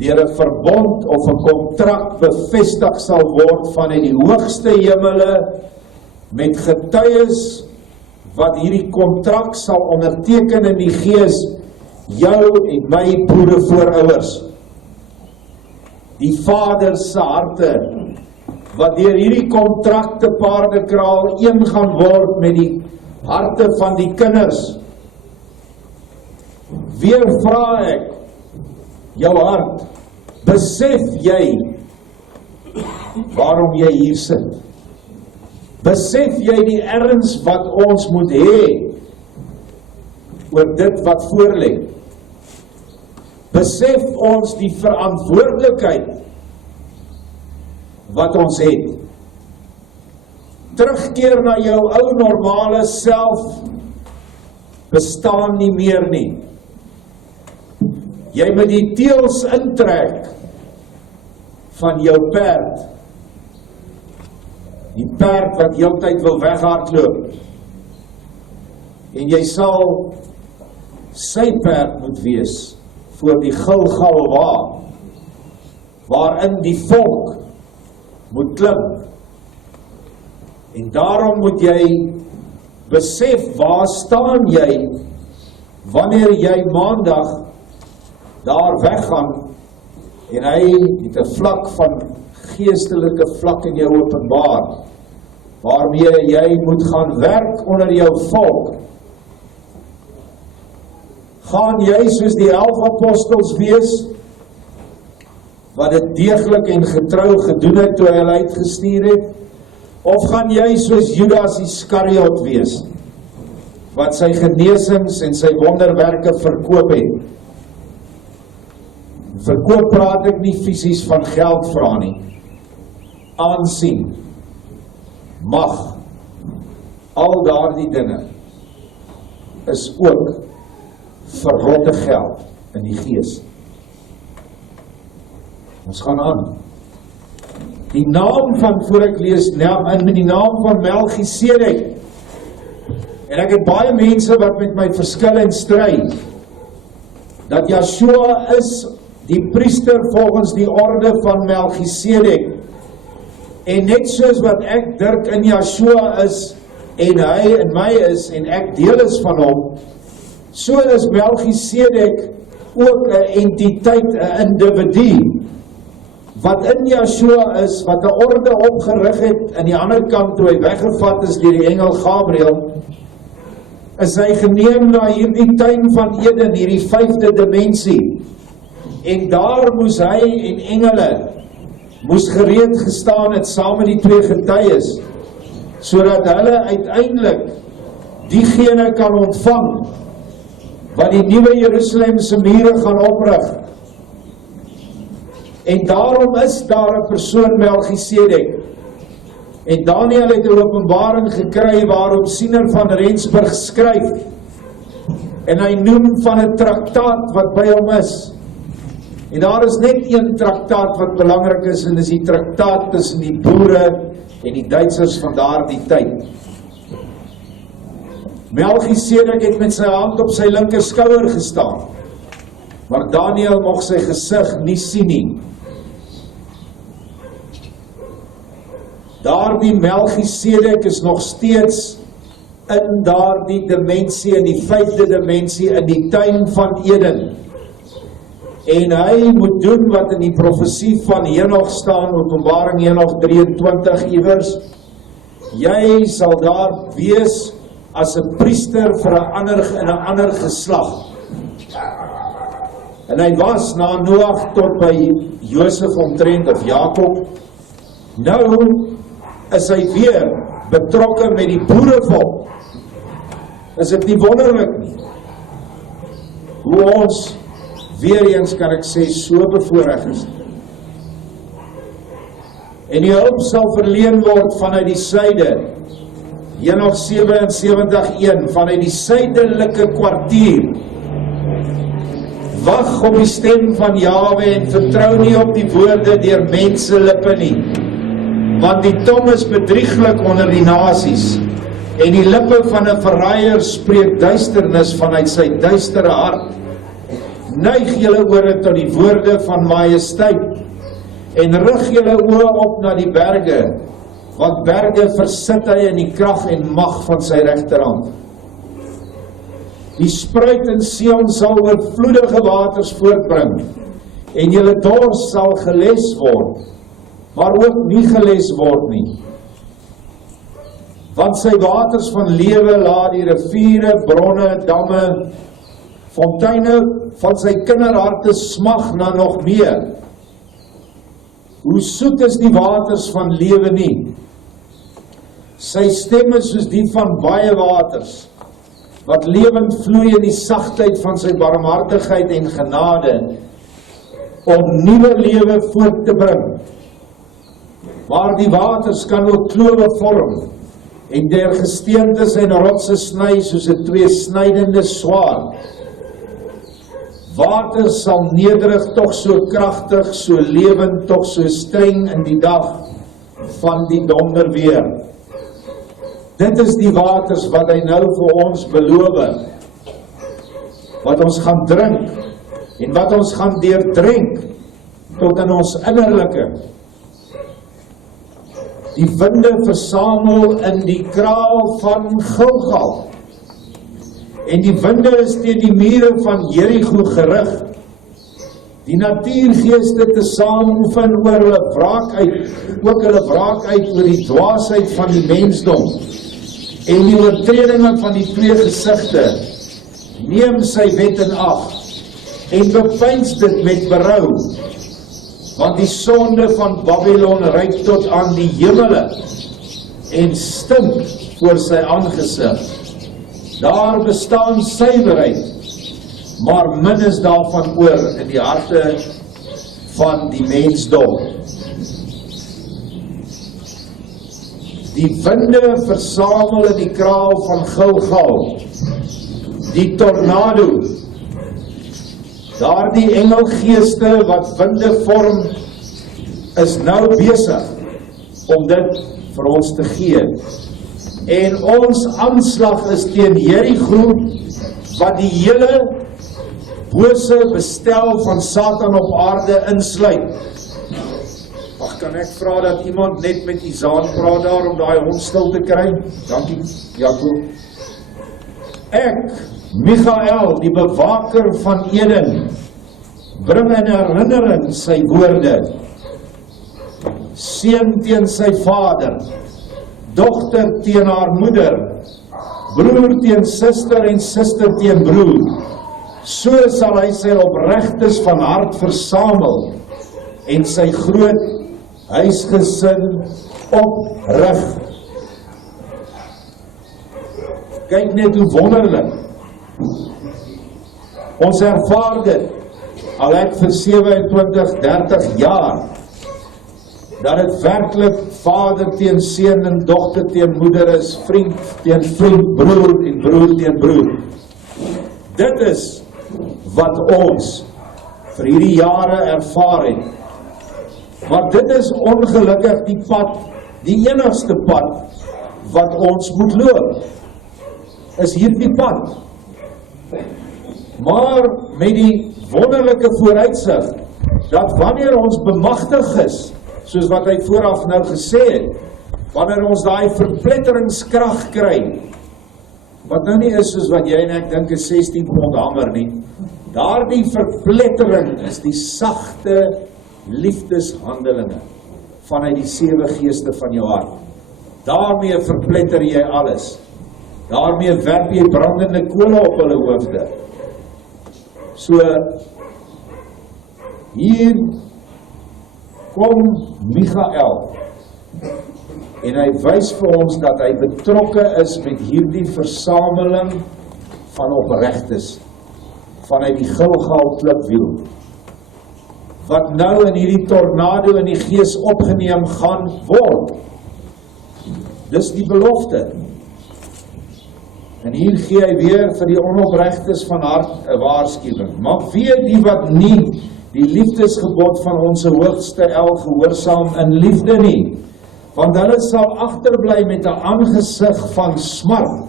deur 'n verbond of 'n kontrak bevestig sal word vanuit die hoogste hemele met getuies wat hierdie kontrak sal onderteken in die gees, jou en my boerevoouers. Die Vader se harte wat deur hierdie kontrak te Paardekraal een gaan word met die harte van die kinders. Weer vra ek jou hart, besef jy waarom jy hier sit? Besef jy die erns wat ons moet hê oor dit wat voor lê? Besef ons die verantwoordelikheid wat ons het? Terugkeer na jou ou normale self bestaan nie meer nie. Jy moet die teels intrek van jou perd. Die perd wat heeltyd wil weghardloop. En jy sal sy perd moet wees voor die Gilgalwa, waarin die volk moet klim. En daarom moet jy besef waar staan jy wanneer jy maandag daar weggaan en hy het 'n vlak van geestelike vlak in jou openbaar waarmee jy moet gaan werk onder jou volk. Gaan jy soos die 11 apostels wees wat dit deeglik en getrou gedoen het toe hy hulle uitgestuur het, of gaan jy soos Judas Iskariot wees wat sy genesings en sy wonderwerke verkoop het? Verkoop praat ek nie fisies van geld vra nie. Aansien, mag, al daardie dinge is ook verrotte geld in die gees. Ons gaan aan. Die naam van, voor ek lees, in die naam van Melchisedek. En ek het baie mense wat met my verskil en stry, dat Yeshua is die priester volgens die orde van Melchisedek. En net soos wat ek Dirk in Yeshua is, en hy in my is, en ek deel is van hom, so is Melchisedek ook 'n entiteit, 'n individu, wat in Yeshua is, wat 'n orde opgerig het, aan die ander kant toe hy weggevat is deur die engel Gabriel, is hy geneem na hierdie tuin van Eden, hierdie 5de dimensie, en daar moes hy en engele moes gereed gestaan het saam met die 2 getuies, sodat hulle uiteindelik diegene kan ontvang wat die nuwe Jerusalemse mure gaan oprig. En daarom is daar 'n persoon Melchisedek. En Daniel het 'n openbaring gekry waarop Siener van Rensburg skryf. En hy noem van 'n traktaat wat by hom is. En daar is net een traktaat wat belangrik is, en dis die traktaat tussen die boere en die Duitsers van daardie tyd. Melchisedek het met sy hand op sy linker skouer gestaan, maar Daniel mocht sy gesig nie sien nie. Daardie Melchisedek is nog steeds in daardie dimensie, in die 5de dimensie, in die tuin van Eden. En hy moet doen wat in die profesie van Henoch staan, Openbaring Henoch 23 iewers. Jy sal daar wees as 'n priester vir 'n ander geslag. En hy was na Noag tot by Josef omtrent of Jakob. Nou is hy weer betrokke met die boerevolk. Is dit nie wonderlik nie? Hoe ons weer eens, kan ek sê, so bevoorreg is. En die hulp sal verleen word vanuit die suide. Enoch 77:1, vanuit die suidelike kwartier. Wag op die stem van Jahwe en vertrou nie op die woorde deur mense lippe nie. Want die tong is bedrieglik onder die nasies, en die lippe van 'n verraaier spreek duisternis vanuit sy duistere hart. Neig julle ore tot die woorde van majesteit, en rig julle oë op na die berge, want berge versit hy in die krag en mag van sy regterhand. Die spruit in Sion sal oorvloedige waters voortbring, en julle dors sal geles word, maar ook nie geles word nie. Want sy waters van lewe laat die riviere, bronne, damme, fonteine van sy kinderharte smag na nog meer. Hoe soet is die waters van lewe nie. Sy stem is soos die van baie waters, wat lewend vloei in die sagtheid van sy barmhartigheid en genade, om nuwe lewe voort te bring. Maar die waters kan ook klowe vorm, en der gesteentes en rotse sny soos 'n tweesnydende swaard. Water sal nederig tog so kragtig, so lewend tog so streng in die dag van die donderweer. Dit is die waters wat hy nou vir ons beloof, wat ons gaan drink, en wat ons gaan deurdrink, tot in ons innerlike. Die winde versamel in die kraal van Gilgal, en die winde is teen die mure van Jericho gerig. Die natuurgeeste tesame oefen oor hulle wraak uit, ook hulle wraak uit oor die dwaasheid van die mensdom, en die oortredinge van die twee gesigte. Neem sy wet in ag, en bepeins dit met berou, want die sonde van Babylon reik tot aan die hemele, en stink voor sy aangesig. Daar bestaan suiwerheid, maar min is daarvan oor in die harte van die mensdom. Die winde versamel in die kraal van Gilgal, die tornado, daar die engelgeeste wat winde vorm, is nou besig om dit vir ons te gee. En ons aanslag is teen Jericho, wat die hele bose bestel van Satan op aarde insluit. Ag, kan ek vra dat iemand net met Isaan praat daar om daai hond stil te kry? Dankie, Jacob. Ek, Michael, die bewaker van Eden, bring in herinnering sy woorde. Seun teen sy vader, dogter teen haar moeder, broer teen suster en suster teen broer. So sal hy sy opregtes van hart versamel en sy groot huisgesin oprig. Kyk net hoe wonderlik. Ons ervaar dit, al ek vir 27, 30 jaar, dat het werklik vader teen seun en dogter teen moeder is, vriend teen vriend, broer en broer teen broer. Dit is wat ons vir hierdie jare ervaar het. Maar dit is ongelukkig die pad, die enigste pad wat ons moet loop, is hierdie pad. Maar met die wonderlike vooruitsig, dat wanneer ons bemagtig is, soos wat hy vooraf nou gesê het, wanneer ons daai verpletteringskrag kry, wat nou nie is soos wat jy en ek dink is 16 pond hamer nie, daardie verplettering is die sagte liefdeshandelinge vanuit die 7 geeste van jou hart. Daarmee verpletter jy alles. Daarmee werp jy brandende kole op hulle hoofde. So, hier kom Michael en hy wys vir ons dat hy betrokke is met hierdie versameling van opregtes vanuit die Gilgal klipwiel, wat nou in hierdie tornado in die gees opgeneem gaan word. Dis die belofte. En hier gee hy weer vir die onopregtes van hart 'n waarskuwing. Maar wee die wat nie die liefdesgebod van ons hoogste gehoorsaam in liefde nie, want hulle sal agterbly met 'n aangesig van smart,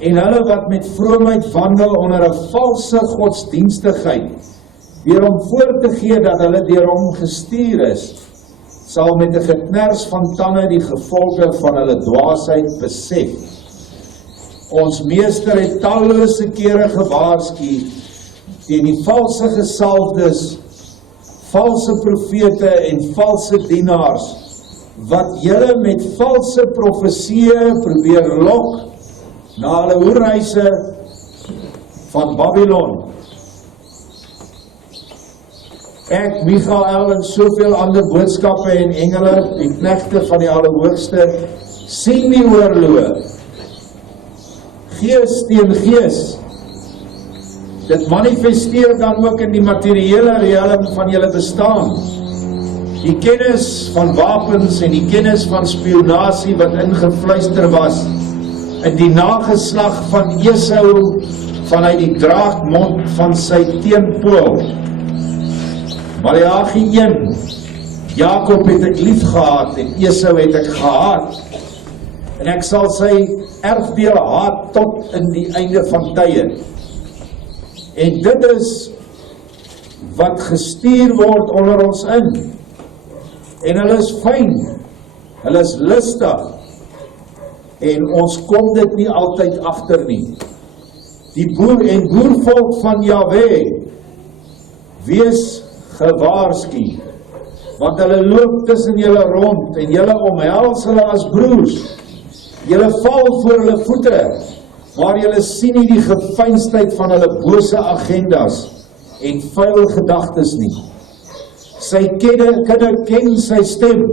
en hulle wat met vroomheid wandel onder 'n valse godsdienstigheid, deur hom voor te gee dat hulle deur hom gestuur is, sal met 'n geknars van tande die gevolge van hulle dwaasheid besef. Ons meester het tallose kere gewaarsku teen die valse gesalfdes, valse profete en valse dienaars, wat julle met valse profesieë probeer lok na hulle hoerhuise van Babylon. Ek, Michael en soveel ander boodskappe en engele, die knegte van die Allerhoogste, sien die oorloë, gees teen gees. Dit manifesteer dan ook in die materiële riekelm van julle bestaan. Die kennis van wapens en die kennis van spionasie wat ingefluister was in die nageslag van Esau vanuit die draakmond van sy teenpool. Maleagi 1, Jakob het ek lief gehad en Esau het ek gehaat. En ek sal sy erfdeel haat tot in die einde van tye. En dit is wat gestuur word onder ons in. En hulle is fyn, hulle is lustig, en ons kom dit nie altyd agter nie. Die boervolk van Jahwe, wees gewaarsku, want hulle loop tussen julle rond, en julle omhels hulle as broers. Julle val voor hulle voete, maar julle sien nie die gefeinstheid van hulle bose agendas en vuil gedagtes nie. Sy kudde ken sy stem.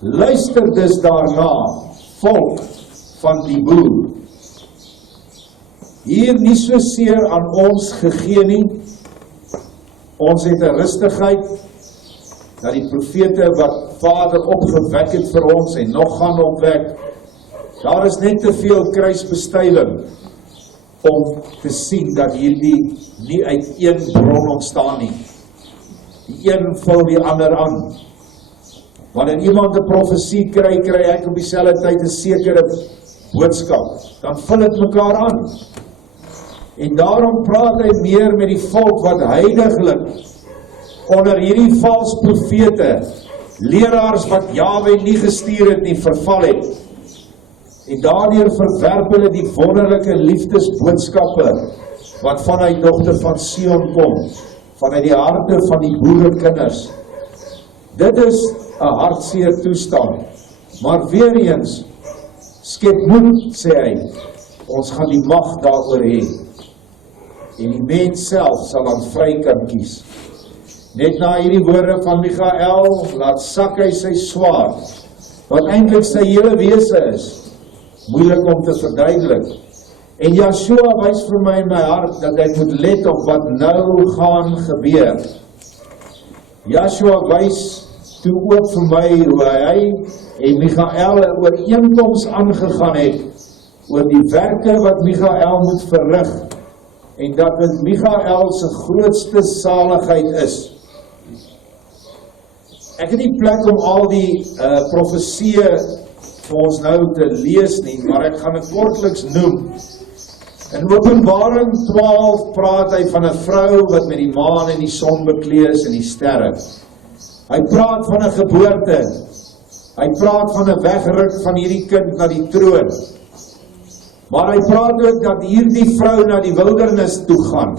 Luister dus daarna, volk van die boer. Hier nie so seer aan ons gegee nie. Ons het 'n rustigheid dat die profete wat Vader opgewek het vir ons en nog gaan opwek. Daar is net te veel kruisbestuiving om te sien dat hierdie nie uit een bron ontstaan nie. Die een vul die ander aan. Wanneer iemand 'n profesie kry ek op dieselfde tyd 'n sekere boodskap. Dan vul dit mekaar aan. En daarom praat hy meer met die volk wat heiliglik onder hierdie vals profete, leraars wat Jahwe nie gestuur het nie, verval het. En daardeur verwerp hulle die wonderlike liefdesboodskappe wat vanuit dogter van Sion kom, vanuit die harte van die boerekinders. Dit is 'n hartseer toestand, maar weer eens, skep moed, sê hy, ons gaan die mag daaroor hê, en die mens self sal dan vry kan kies. Net na hierdie woorde van Michael, laat sak hy sy swaard, wat eintlik sy hele wese is, moeilik om te verduidelik. En Joshua wys vir my in my hart, dat ek moet let op wat nou gaan gebeur. Joshua wys toe ook vir my, hoe hy en Michael 'n ooreenkoms aangegaan het, oor die werke wat Michael moet verrig, en dat dit Michael se grootste saligheid is. Ek het nie plek om al die profesieë vir ons nou te lees nie, maar ek gaan dit kortliks noem. In Openbaring 12 praat hy van 'n vrou wat met die maan en die son bekleed is en die sterre. Hy praat van 'n geboorte. Hy praat van 'n wegruk van hierdie kind na die troon. Maar hy praat ook dat hierdie vrou na die wildernis toe gaan.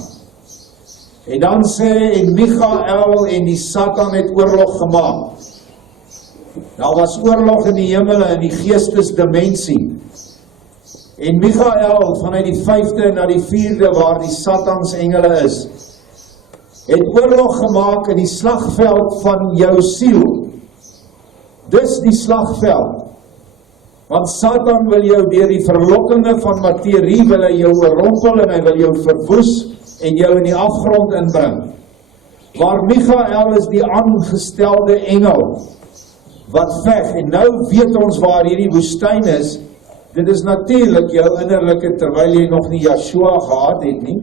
En dan sê, en Michael en die Satan het oorlog gemaak. Daar was oorlog in die hemele, in die geestesdimensie. En Michael, vanuit die 5de na die 4de, waar die Satans engele is, het oorlog gemaak in die slagveld van jou siel. Dis die slagveld. Want Satan wil jou deur die verlokkinge van materie, wil hy jou oorrompel en hy wil jou verwoes en jou in die afgrond inbring. waar Michael is die aangestelde engel, wat veg, en nou weet ons waar hierdie woestyn is. Dit is natuurlik jou innerlike, terwyl jy nog nie Yeshua gehad het nie,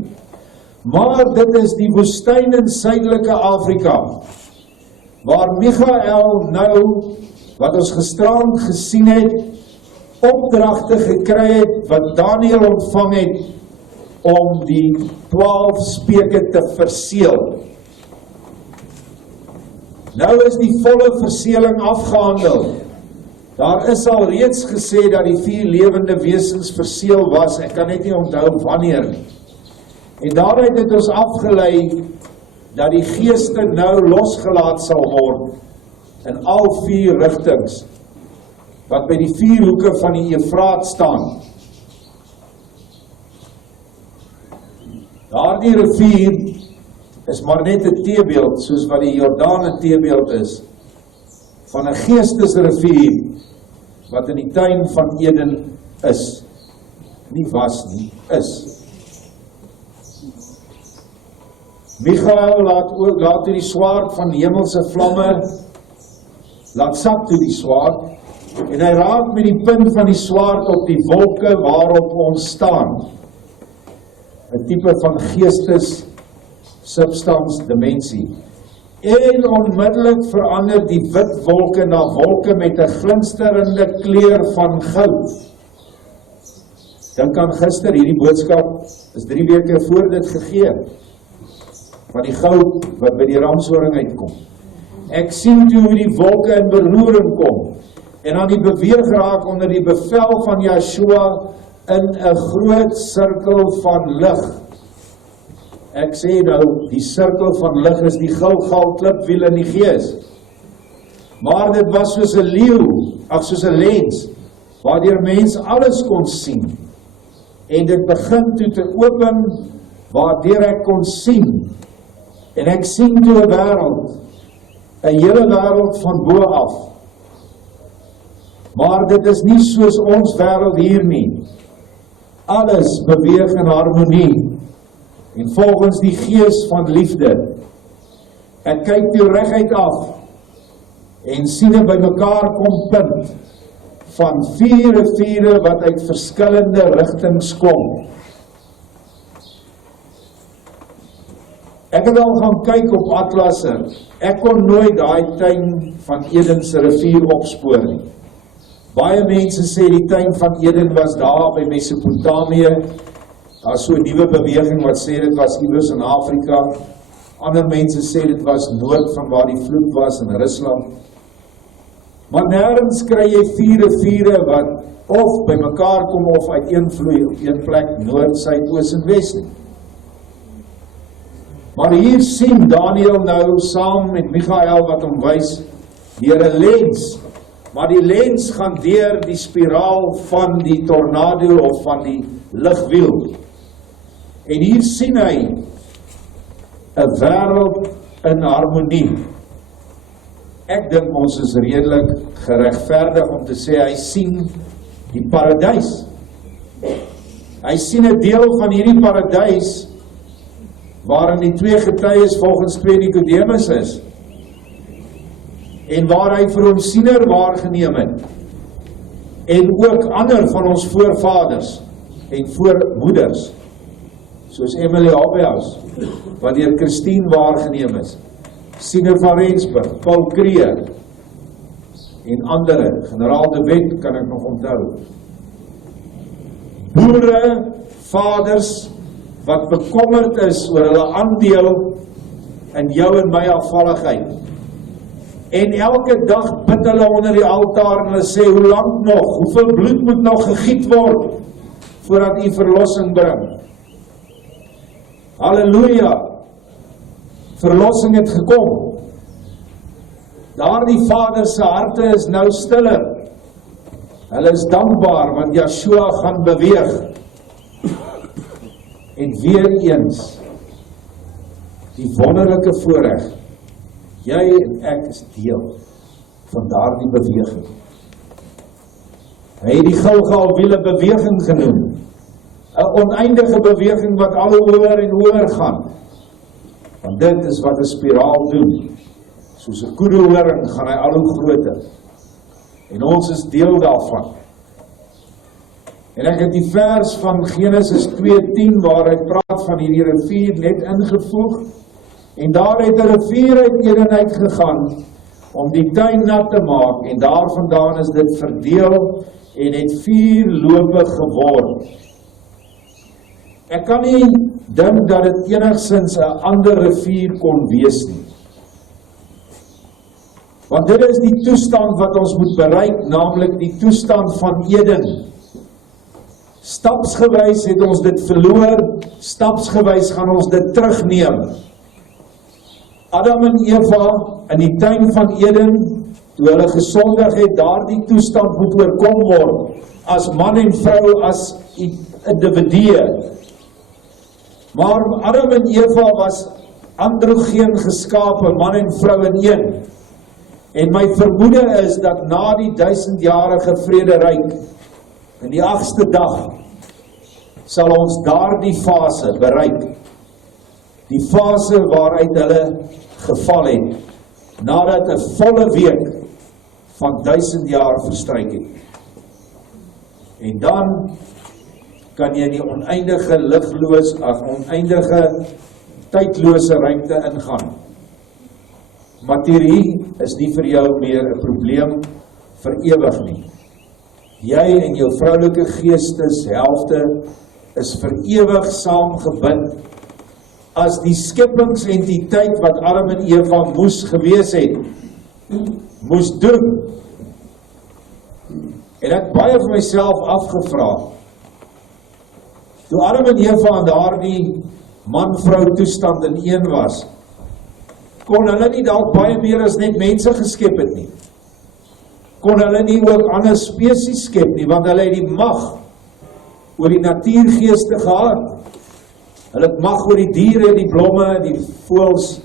maar dit is die woestyn in suidelike Afrika, waar Michael nou, wat ons gisterand gesien het, opdragte gekry het, wat Daniel ontvang het, om die 12 speke te verseël. Nou is die volle verseëling afgehandel. Daar is al reeds gesê dat die 4 lewende wesens verseël was, ek kan net nie onthou wanneer nie. En daaruit het ons afgelei, dat die geeste nou losgelaat sal word, in al 4 rigtings, wat by die 4 hoeke van die Efraat staan. Daardie rivier is maar net 'n teebeeld, soos wat die Jordaan 'n teebeeld is, van 'n geestesrivier, wat in die tuin van Eden is. Nie was nie, is. Michael laat toe die swaard van hemelse vlamme, laat sak toe die swaard, en hy raak met die punt van die swaard op die wolke waarop ons staan. 'n tipe van geestes, substans, dimensie. En onmiddellik verander die wit wolke na wolke met 'n glinsterende kleur van goud. Dink aan gister, hierdie boodskap is 3 weke voor dit gegee, van die goud wat by die ramshoring uitkom. Ek sien toe hoe die wolke in beroering kom, en aan die beweeg raak onder die bevel van Yeshua, in 'n groot sirkel van lig. Ek sê nou, die sirkel van lig is die Gilgal klipwiel in die gees. Maar dit was soos 'n leeu, soos 'n lens, waardeur mens alles kon sien. En dit begin toe te open, waardeur ek kon sien. En ek sien toe 'n wêreld, 'n hele wêreld van bo af. Maar dit is nie soos ons wêreld hier nie. Alles beweeg in harmonie, en volgens die gees van liefde. Ek kyk toe reguit af, en sien 'n bymekaar kom punt, van 4 riviere wat uit verskillende rigtings kom. Ek het al gaan kyk op atlasse, ek kon nooit daai tuin van Eden se rivier opspoor nie. Baie mense sê die tuin van Eden was daar by Mesopotamië. Daar is so 'n nuwe beweging wat sê dit was iewers in Afrika. Ander mense sê dit was noord van waar die vloed was in Rusland. Maar nêrens kry jy 4 riviere wat of by mekaar kom of uiteenvloei op een plek, noord, suid, oos en wes nie. Maar hier sien Daniel nou saam met Michael wat hom wys deur 'n lens. Maar die lens gaan deur die spiraal van die tornado of van die ligwiel. En hier sien hy 'n wêreld in harmonie. Ek dink ons is redelik geregverdig om te sê hy sien die paradys. Hy sien 'n deel van hierdie paradys waarin die 2 getuies volgens 2 Nikodemus is. En waar hy vir hom siener waargeneem het. En ook ander van ons voorvaders en voormoeders, soos Emily Hobbes, wat deur Christine waargeneem is, Siener van Rensburg, Paul Kreer, en andere, generaal de Wet kan ek nog onthou. Boerevaders, wat bekommerd is oor hulle aandeel in jou en my afvalligheid. En elke dag bid hulle onder die altaar en hulle sê, hoe lang nog, hoeveel bloed moet nog gegiet word, voordat u verlossing bring. Halleluja, verlossing het gekom. Daardie vader se harte is nou stiller. Hulle is dankbaar, want Yeshua gaan beweeg. En weer eens, die wonderlike voorreg, jy en ek is deel van daardie beweging. Hy het die Gilgal wiele beweging genoem. 'n oneindige beweging wat al hoër en hoër gaan. Want dit is wat 'n spiraal doen. Soos 'n koedehoring gaan hy al hoe groter. En ons is deel daarvan. En ek het die vers van Genesis 2:10 waar hy praat van hierdie rivier net ingevoeg. En daar het 'n rivier uit Eden uitgegaan om die tuin nat te maak. En daarvandaan is dit verdeel en het 4 lope geword. Ek kan nie dink dat dit enigstens 'n ander rivier kon wees nie. Want dit is die toestand wat ons moet bereik, naamlik die toestand van Eden. Stapsgewys het ons dit verloor, stapsgewys gaan ons dit terugneem. Adam en Eva in die tuin van Eden, toe hulle gesondig het, daardie toestand moet oorkom word, as man en vrou, as individue. Maar Adam en Eva was androgeen geskape, man en vrou in een. En my vermoede is dat na die 1000-jarige vrederyk, in die 8ste dag, sal ons daardie fase bereik. Die fase waaruit hulle geval het, nadat 'n volle week van 1000 jaar verstryk het. En dan kan jy die oneindige oneindige tydlose ruimte ingaan. Materie is nie vir jou meer 'n probleem vir ewig nie. Jy en jou vroulike geesteshelfte is vir ewig saamgebind as die skepingsentiteit wat Adam en Eva moes gewees het, moes doen. En ek baie vir myself afgevra, toe Adam en Eva in daardie man-vrou toestand in een was, kon hulle nie dalk baie meer as net mense geskep het nie. Kon hulle nie ook ander spesies skep nie, want hulle het die mag oor die natuurgeeste gehad. Hulle het mag oor die diere, die blomme, die voëls,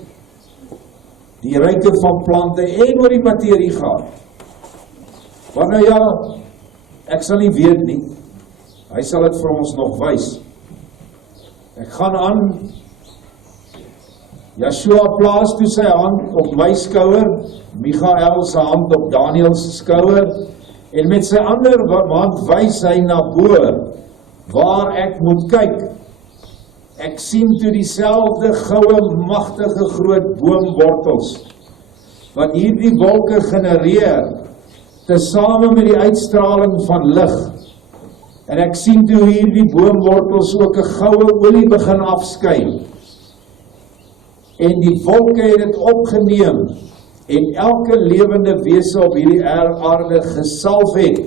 die ryke van plante en oor die materie gehad. Want nou ja, ek sal nie weet nie. Hy sal dit vir ons nog wys. Ek gaan aan. Joshua plaas toe sy hand op my skouer, Michael se hand op Daniel se skouer, en met sy ander hand wys hy na bo, waar ek moet kyk. Ek sien toe dieselfde goue, magtige groot boomwortels, wat hierdie wolke genereer, tesame met die uitstraling van lig. En ek sien toe hierdie boomwortels ook 'n goue olie begin afskei. En die wolke het dit opgeneem, en elke lewende wese op hierdie aarde gesalf het.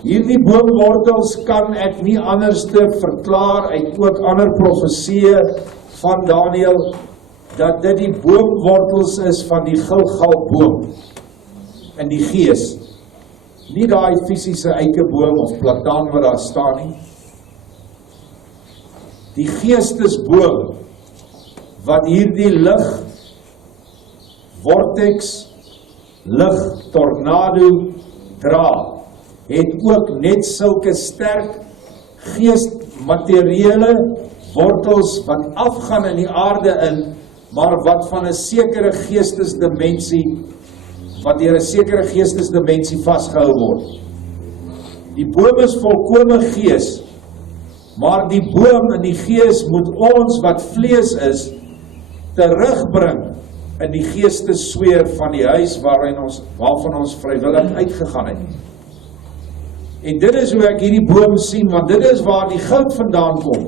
Hierdie boomwortels kan ek nie anders te verklaar uit ook ander profesieë van Daniel, dat dit die boomwortels is van die Gilgalboom in die gees. Nie daai fisiese eikeboom of plataan wat daar staan nie. Die geestesboom wat hierdie lig, vortex, lig, tornado dra, het ook net sulke sterk geestmateriële wortels wat afgaan in die aarde in, maar wat van 'n sekere geestesdimensie, wat deur 'n sekere geestesdimensie vasgehou word. Die boom is volkome gees, maar die boom in die gees moet ons wat vlees is, terugbring in die geestessfeer van die huis waarvan ons vrywillig uitgegaan het. En dit is hoe ek hierdie boom sien, want dit is waar die goud vandaan kom.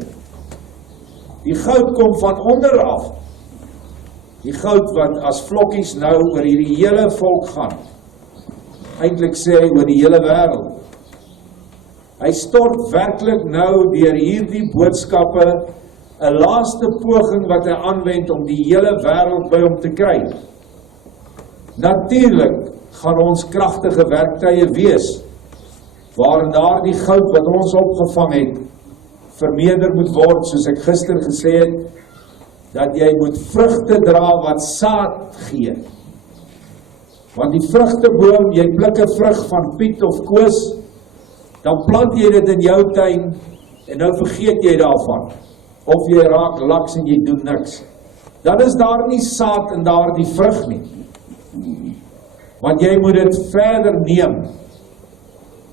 Die goud kom van onder af. Die goud wat as vlokkies nou oor hierdie hele volk gaan. Eintlik sê hy oor die hele wêreld. Hy stort werklik nou deur hierdie boodskappe 'n laaste poging wat hy aanwend om die hele wêreld by hom te kry. Natuurlik gaan ons kragtige werktuie wees, waarin daardie goud wat ons opgevang het, vermeerder moet word, soos ek gister gesê het, dat jy moet vrugte dra wat saad gee. Want die vrugteboom, jy pluk 'n vrug van Piet of Koos, dan plant jy dit in jou tuin, en nou vergeet jy daarvan. of jy raak laks en jy doen niks, dan is daar nie saad in daar die vrug nie. Want jy moet dit verder neem.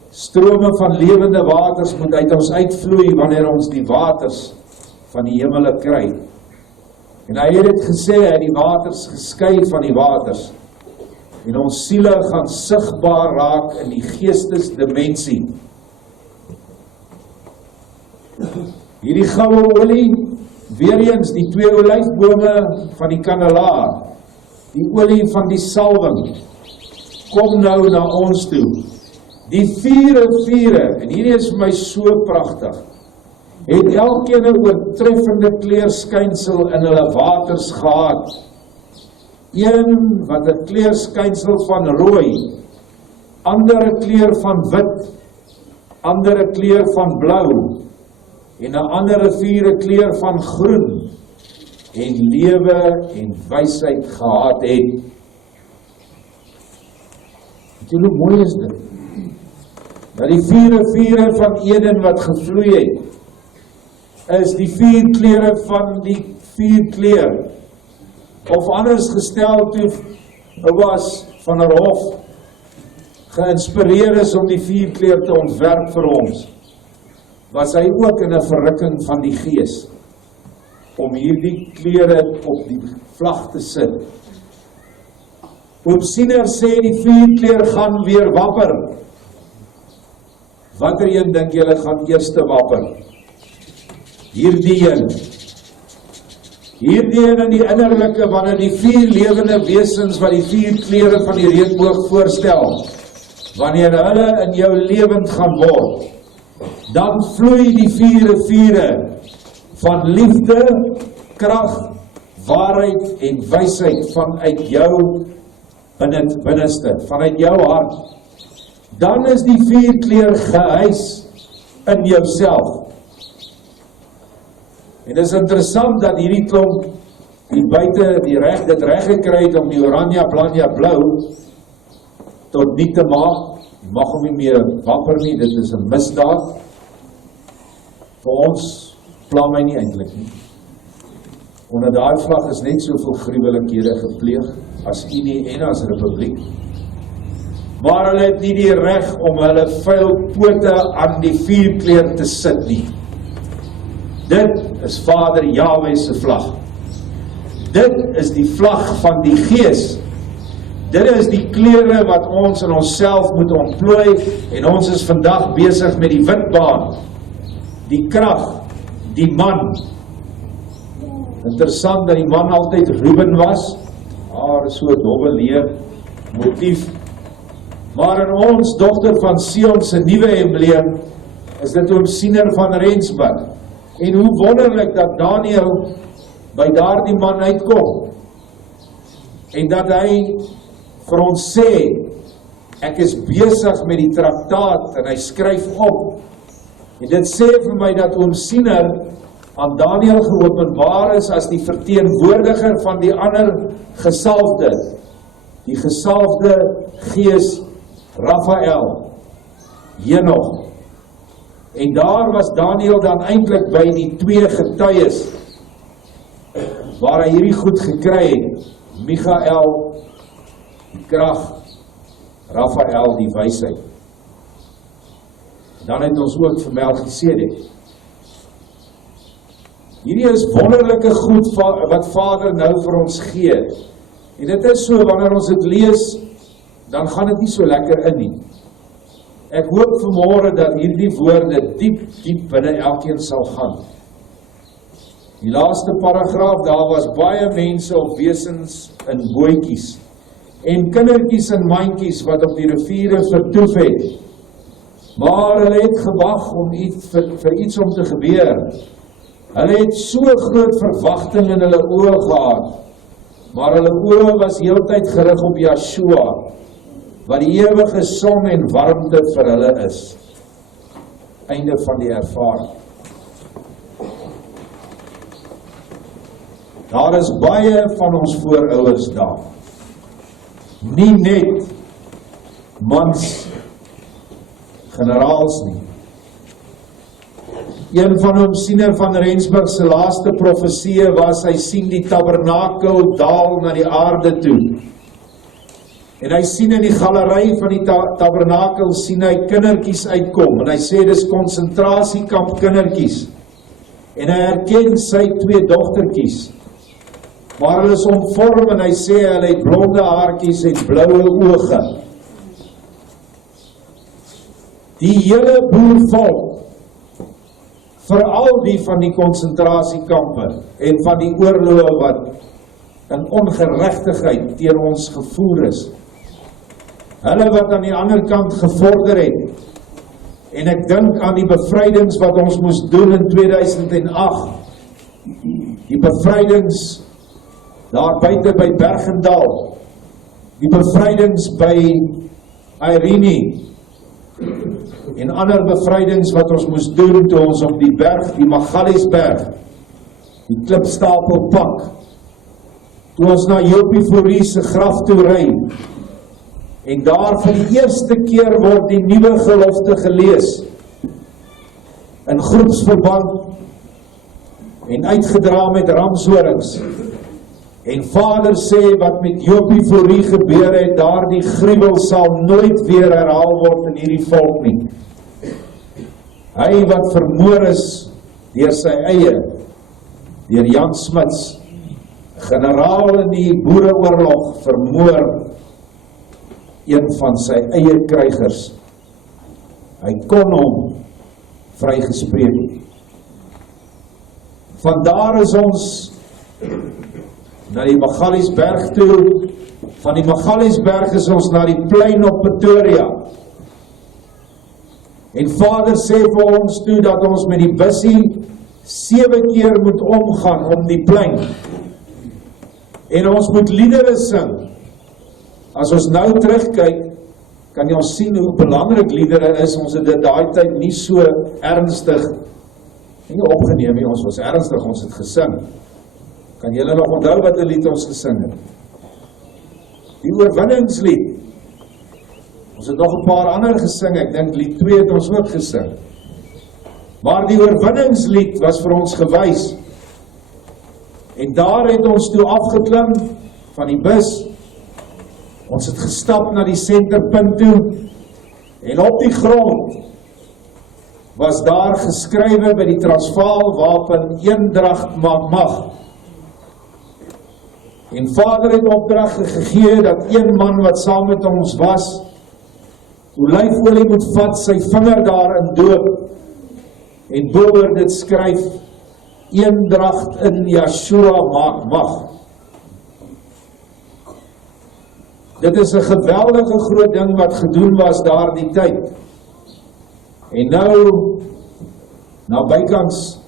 Strome van lewende waters moet uit ons uitvloei wanneer ons die waters van die hemele kry. En hy het dit gesê, hy het die waters geskei van die waters. En ons siele gaan sigbaar raak in die geestesdimensie. Hierdie goue olie, weer eens die 2 olyfbome van die kandelaar, die olie van die salwing, kom nou na ons toe. Die 4 vure, en hierdie is vir my so pragtig, het elkeen 'n oortreffende kleurskynsel in hulle waters gehad. Een wat 'n kleurskynsel van rooi, ander kleur van wit, ander kleur van blou, en 'n ander 4 kleur van groen, en lewe en wysheid gehad het. Weet jy hoe mooi is dit? Dat die 4 vure van Eden wat gevloei het, is die 4 kleure van die 4 kleur, of anders gestel toe was van 'n hof geïnspireer is om die 4 kleur te ontwerp vir ons, was hy ook in 'n verrukking van die gees om hierdie kleure op die vlag te sit. Oopsiener sê die 4 kleur gaan weer wapper. Watter een dink julle gaan eerste wapper? Hierdie een in die innerlike, wanneer die 4 lewende wesens wat die 4 kleure van die reënboog voorstel, wanneer hulle in jou lewend gaan word, dan vloei die 4 vure van liefde, krag, waarheid en wysheid vanuit jou binneste, vanuit jou hart. Dan is die 4 kleur gehuis in jouself. En dit is interessant dat hierdie klomp die buite dit reg gekry het om die oranje, blanja, blou tot nie te maak. Jy mag hom nie meer wapper nie, dit is 'n misdaad. Vir ons pla my nie eintlik nie. Onder daai vlag is net soveel gruwelikhede gepleeg as Unie en as Republiek. Maar hulle het nie die reg om hulle vuil pote aan die 4 kleur te sit nie. Dit is Vader Jahwe se vlag. Dit is die vlag van die Gees. Dit is die kleure wat ons in onsself moet ontplooi, en ons is vandag besig met die witbaan, die krag, die man. Interessant dat die man altyd Ruben was, haar so 'n dobbeleer motief. Maar in ons dogter van Sion se nuwe embleem is dit Oopsiener van Rensburg. En hoe wonderlik dat Daniël by daardie man uitkom. En dat hy vir ons sê, ek is besig met die traktaat, en hy skryf op. En dit sê vir my dat Oopsiener aan Daniël geopenbaar is as die verteenwoordiger van die ander gesalfde, die gesalfde Gees Raphael, Henog. En daar was Daniël dan eintlik by die 2 getuies waar hy hierdie goed gekry het. Michael, die krag, Raphael, die wysheid. Dan het ons ook vir Melchisedek. Hierdie is wonderlike goed wat Vader nou vir ons gee. En dit is so, wanneer ons dit lees, dan gaan dit nie so lekker in nie. Ek hoop vanmôre dat hierdie woorde diep binne elkeen sal gaan. Die laaste paragraaf, daar was baie mense of wesens in bootjies, en kindertjies en mandjies wat op die riviere vertoef het. Maar hulle het gewag om vir iets om te gebeur. Hulle het so groot verwagting in hulle oë gehad, maar hulle oë was heeltyd gerig op Yeshua, wat die ewige son en warmte vir hulle is. Einde van die ervaring. Daar is baie van ons voorouers daar. Nie net mans, generaals nie. Een van hom siener van Rensburg se laaste profesie was, hy sien die tabernakel daal na die aarde toe. En hy sien in die galery van die tabernakel, sien hy kindertjies uitkom, en hy sê, dis konsentrasiekamp kindertjies. En hy herken sy 2 dogtertjies. Maar hulle is omvorm, en hy sê, hulle het blonde haartjies en blauwe oë. Die hele boervolk, veral die van die konsentrasiekampe en van die oorloë wat in ongeregtigheid teen ons gevoer is. Hulle wat aan die ander kant gevorder het. En ek dink aan die bevrydings wat ons moes doen in 2008. Die bevrydings daar buite by Bergendal. Die bevrydings by Irene. En ander bevrydings wat ons moes doen toe ons op die berg, die Magaliesberg, die klipstapel pak, toe ons na Boerevolk se graf toe ry, en daar vir die eerste keer word die nuwe gelofte gelees, in groepsverband, en uitgedra met ramshorings, en Vader sê wat met Boerevolk gebeur het, daardie gruwel sal nooit weer herhaal word in hierdie volk nie. Hy wat vermoor is deur sy eie, deur Jan Smits, generaal in die Boereoorlog, vermoor een van sy eie krygers. Hy kon hom vrygespreek. Vandaar is ons na die Magaliesberg toe, van die Magaliesberg is ons na die plein op Pretoria. En Vader sê vir ons toe dat ons met die bussie 7 keer moet omgaan om die plein. En ons moet liedere sing. As ons nou terugkyk, kan jy ons sien hoe belangrik liedere is. Ons het dit daai tyd nie so ernstig nie opgeneem nie. Ons was ernstig, ons het gesing. Kan julle nog onthou wat 'n lied ons gesing het? Die oorwinningslied. Ons het nog 'n paar ander gesing, ek dink lied 2 het ons ook gesing. Maar die oorwinningslied was vir ons gewys. En daar het ons toe afgeklim van die bus. Ons het gestap na die senterpunt toe. En op die grond was daar geskrywe by die Transvaal wapen, eendracht maak mag. En Vader het opdrag gegee dat een man wat saam met ons was, olyfolie moet vat, sy vinger daarin doop, en boor dit skryf, eendracht in Yeshua maak mag. Dit is 'n geweldige groot ding wat gedoen was daar die tyd. En nou bykans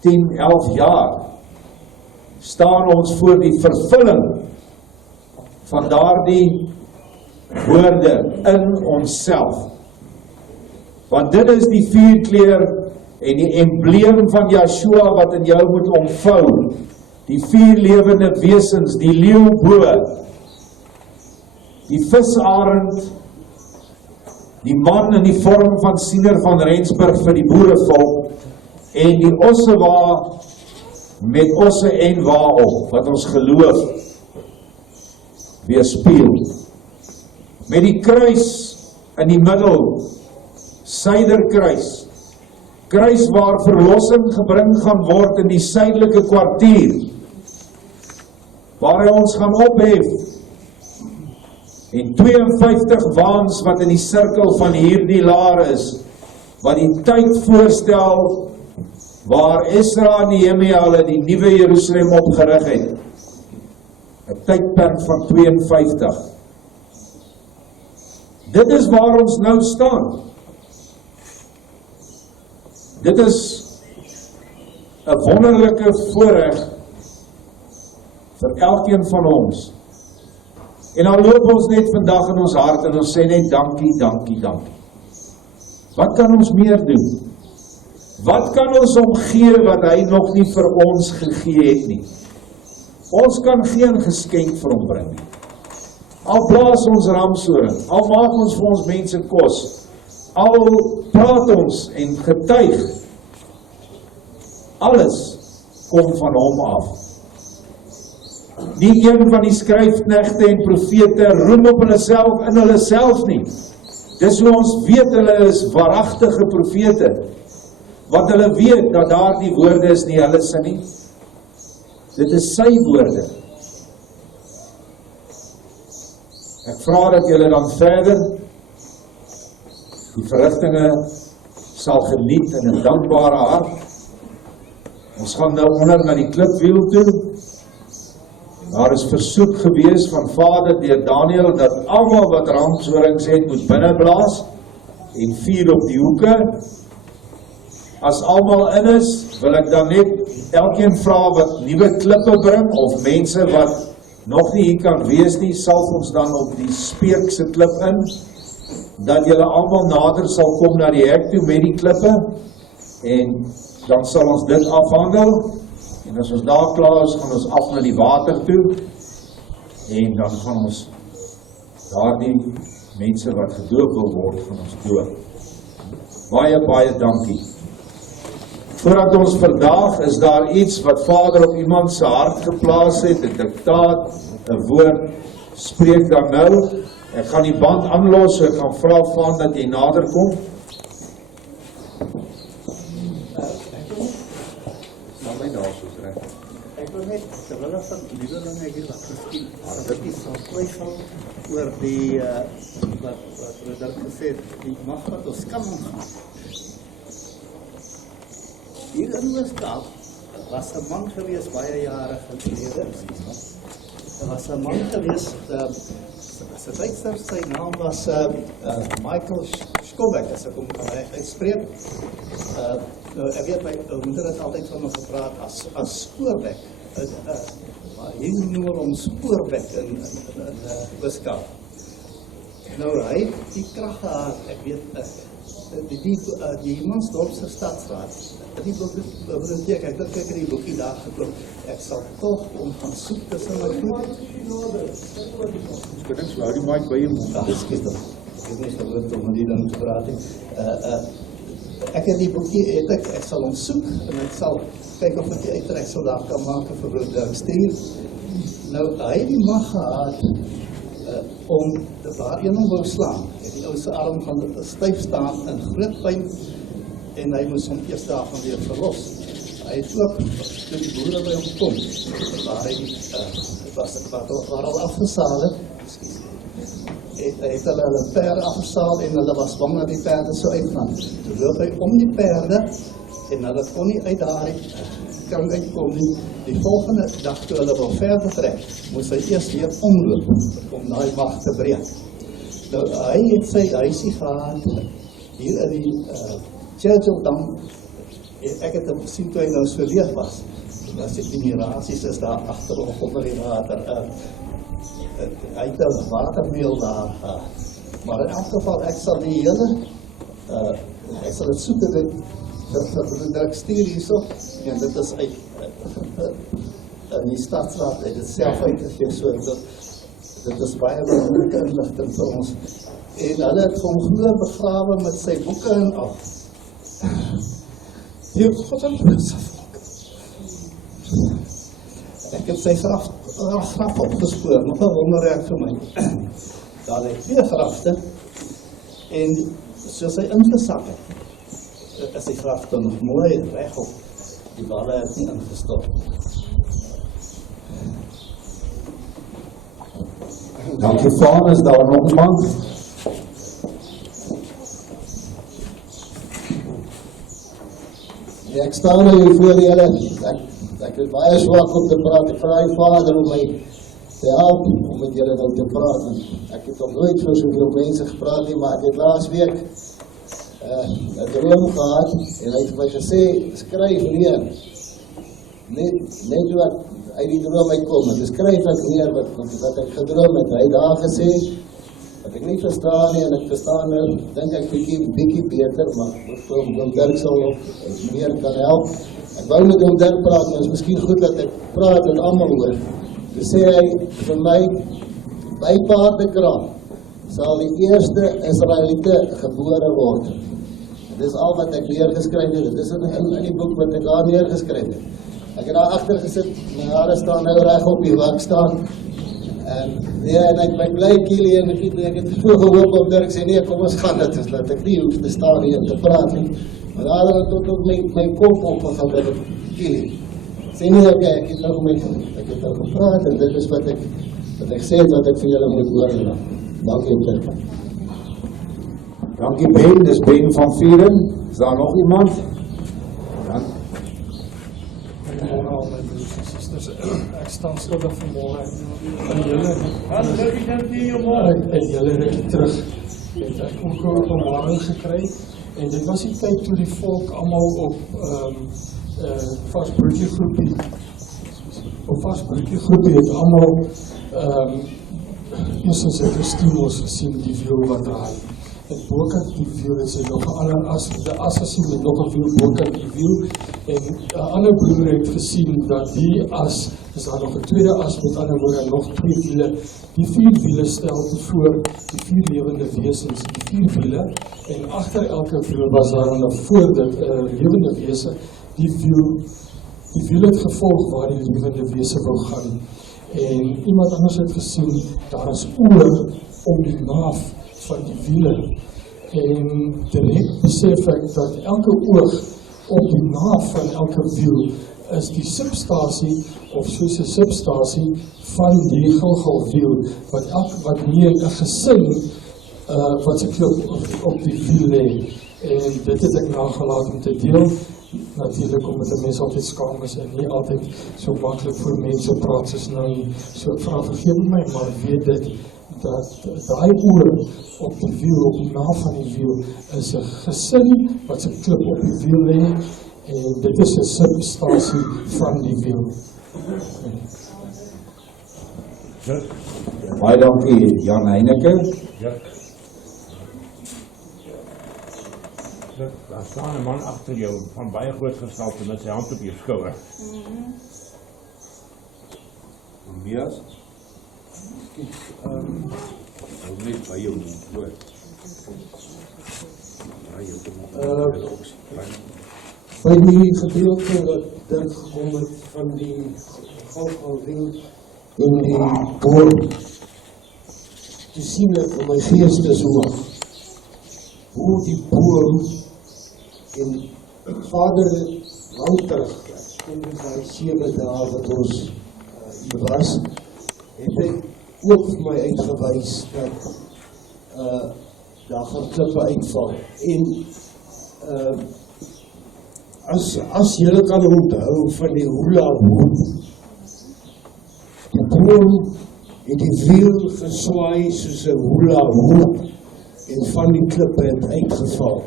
10, 11 jaar, staan ons voor die vervulling van daardie woorde in onsself. Want dit is die 4 kleur en die embleem van Yeshua wat in jou moet omvou. Die 4 lewende wesens, die leeuboe, die visarend, die man in die vorm van siener van Rensburg vir die Boerevolk, en die ossewa met osse en wa op, wat ons geloof weerspieël. Met die kruis in die middel, suiderkruis, kruis waar verlossing gebring gaan word in die suidelike kwartier, waar hy ons gaan ophef, en 52 waans wat in die sirkel van hierdie laar is, wat die tyd voorstel, waar Esra en Nehemia hulle die nuwe Jerusalem opgerig het. 'n tydperk van 52. Dit is waar ons nou staan. Dit is 'n wonderlike voorreg vir elkeen van ons. En dan loop ons net vandag in ons hart en ons sê net dankie, dankie, dankie. Wat kan ons meer doen? Wat kan ons hom gee wat hy nog nie vir ons gegee het nie? Ons kan geen geskenk vir hom bring nie. Al blaas ons ramshoring, al maak ons vir ons mense kos, al praat ons en getuig. Alles kom van hom af. Nie een van die skryfknegte en profete roem op in hulle self nie. Dis hoe ons weet hulle is waaragtige profete, want hulle weet dat daar die woorde is nie hulle sin nie. Dit is sy woorde. Ek vra dat julle dan verder die verrigtinge sal geniet in 'n dankbare hart. Ons gaan nou onder na die klipwiel toe. Daar is versoek gewees van Vader deur Daniel dat almal wat ramshorings het moet binneblaas en 4 op die hoeke. As almal in is, wil ek dan net elkeen vra wat nuwe klippe bring of mense wat nog nie hier kan wees nie, sal ons dan op die speekse klip in, dat julle almal nader sal kom na die hek toe met die klippe en dan sal ons dit afhandel. En as ons daar klaar is, gaan ons af na die water toe en dan gaan ons daar die mense wat gedoop wil word, gaan ons doop. Baie dankie. Voordat ons vandag is daar iets wat Vader op iemand se hart geplaas het, 'n diktaat, 'n woord, spreek dan nou. Ek gaan die band aanlos, so ek gaan vra van dat jy nader kom. Ek wil net, terwyl van liewelinge hier wat miskien dit sal twyfel oor die wat broeder gesê het, die mag wat ons kan omgaan. Hier in Oos-Kaap was 'n man gewees baie jare gelede. Daar was 'n man gewees, sy Duitser, sy naam was Michael Schobek, as ek hom kan uitspreek. Ek weet, my moeder het altyd van hom gepraat as Spoorbek. Maar hier noem hom Spoorbek in Oos-Kaap. Nou, hy het die krag gehad, ek weet, die Mansdorpse stadsraad, die bibliotheek, ek dink ek het die boekie daar gekoop, ek sal toch om gaan soek tussen my goed. Ek dink, hou die mic by jou mond. Excuse dan, ek het nie gelukt om die dan te praat. Ek het die boekie, ek sal hom soek, en ek sal kyk of ek die uittrek so daar kan maak vir broeder stuur. Nou, hy het die mag gehad om waar een hom wou slaan. Het die ou se arm gaan styf staan in groot pyn en hy moes hom eers daarvan weer verlos. Hy het ook, toe die boere by hom kom, waar hy waar al afgesaal het, het hulle perde afgesaal en hulle was bang dat die perde so uitgaan. Toe loop hy om die perde en hulle kon nie uit daar kan uitkom nie. Die volgende dag toe hulle wil verder trek, moes hy eers weer omloop om daai mag te breek. Nou, hy het sy huisie gehad hier in die Churchill-dam. Ek het hom gesien toe hy nou so leeg was. As die migrasies is daar agter onder die water. Hy het 'n watermeel daar. Maar in elk geval, ek sal die hele ek sal het soek dat ek stuur hierso, en dit is uit in die stadsraad, het het self uitgegee, so dit is baie belangrike inligting vir ons. En hulle het hom glo begrawe met sy boeke en al. Die Godse volk. Ek het sy graf opgespoor, nog 'n wonderwerk vir my. Daar lê 2 grafte, en soos hy ingesak het, is die grafte nog mooi regop. Die balle het nie ingestop. Dankie Vader, is daar nog iemand? Ja, ek staan nou hier voor julle. Ek is baie swak om te praat. Ek vra die Vader om my te help om met julle nou te praat. Ek het nog nooit vir soveel mense gepraat nie, maar ek het laas week 'n droom gehad en hy het my gesê, skryf neer. Net wat uit die droom uitkom, en skryf ek neer wat ek gedroom het. Hy het daar gesê, wat ek nie verstaan nie, en ek verstaan nou, dink ek bietjie beter, maar oom Dirk sal nog meer kan help. Ek wou met oom Dirk praat, maar het is miskien goed dat ek praat en almal hoor. Toe sê hy vir my, by Paardekraal sal die eerste Israeliete gebore word. Dis al wat ek neergeskryf het. Dit is in die boek wat ek daar neergeskryf het. Ek het daar agter gesit, my hare staan nou reg op die wak staan. En ek my bly Kielie en ek het so gehoop op Dirk sê, nee, kom ons gaan dit, dus laat ek nie hoef te staan hier en te praat nie. Maar daar het tot my kop opgegaan met Kielie. Sê nie, ek het nou gepraat en dit is wat ek sê, wat ek vir julle moet oordra. Dankie Dirk. Dankie Ben, dis Ben van Vieren. Is daar nog iemand? Dan. Goeiemôre al my broers en susters. Ek staan skuldig vanmôre aan julle. En julle rukkie terug het ek ook 'n openbaring gekry en dit was die tyd toe die volk almal op vasbroodjie groepie het almal Jesus het Christus gesien die wiel wat draai. En bokant die wiel het sy nog 'n ander as, die as gesien met nog 'n wiel bokant die wiel. En 'n ander broer het gesien dat die as, is daar nog 'n tweede as, met ander woorde nog 2 wiele. Die 4 wiele stel voor die 4 lewende wesens, die 4 wiele. En agter elke wiel was daar dan voor dit lewende wese, die wiel het gevolg waar die lewende wese wou gaan. En iemand anders het gesien, daar is oor om die naaf van die wiele. En direct besef ek dat elke oog op die naaf van elke wiel is die substasie of soos 'n substasie van die Gilgalwiel wat nie 'n gesin wat se klop op die wiel lê. En dit het ek nagelaat om te deel. Natuurlik omdat 'n mens altyd skaam is en nie altyd so maklik voor mense praat soos nou nie. So ek vra vergeef my, maar weet dit dat daai oor op die wiel, op die naaf van die wiel, is 'n gesin wat se klip op die wiel lê en dit is 'n substasie van die wiel. Baie dankie Jan Heineke. Ja. Daar staan 'n man agter jou van baie groot gestalte met sy hand op jou skouer. Mees? Net by jou woord. By die gedeelte wat Dirk gekom het van die Gilgalwiel en die boom, te sien ek in my geesteshoog hoe die boom en Vader lang terug, in die 7 dae wat ons hier was, het hy ook vir my uitgewys dat daar gaan klippe uitval. En as julle kan onthou van die hula hoop, die boom het die wiel geswaai soos 'n hula hoop en van die klippe het uitgeval.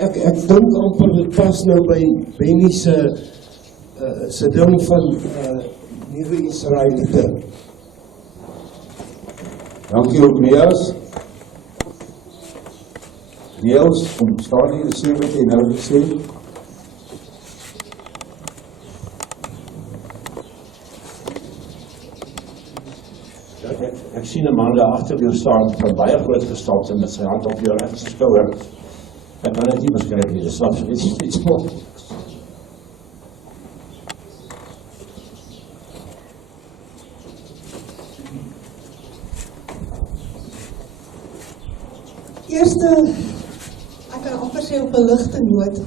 Ek dink amper dit pas nou by Benny se ding van nuwe Israeliete. Dankie ook Mees. Niels, kom staan hier, sê wat jy nou gesê. Ek sien 'n man daar agter jou staan van baie groot gestalte met sy hand op jou regte skouer. Ek kan dit nie beskryf nie, dis absoluut iets mooi. Eerste, ek kan amper sê op 'n ligte noot.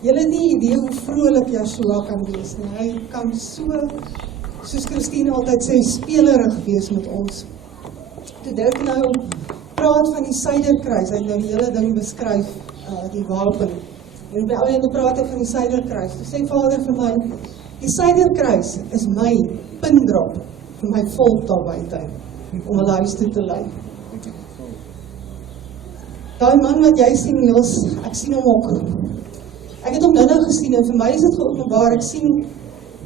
Julle het nie idee hoe vrolik Joshua kan wees nie. Hy kan soos Christine altyd sê, spelerig wees met ons. Toe Dirk nou praat van die Suiderkruis, hy het nou die hele ding beskryf, die wapen. En op die ou ende praat hy van die Suiderkruis. Toe sê Vader vir my, die Suiderkruis is my pindrop vir my volk daar buite, om hulle huis toe te lei. Daai man wat jy sien, Niels, ek sien hom ook. Ek het hom nou gesien en vir my is dit geopenbaar. Ek sien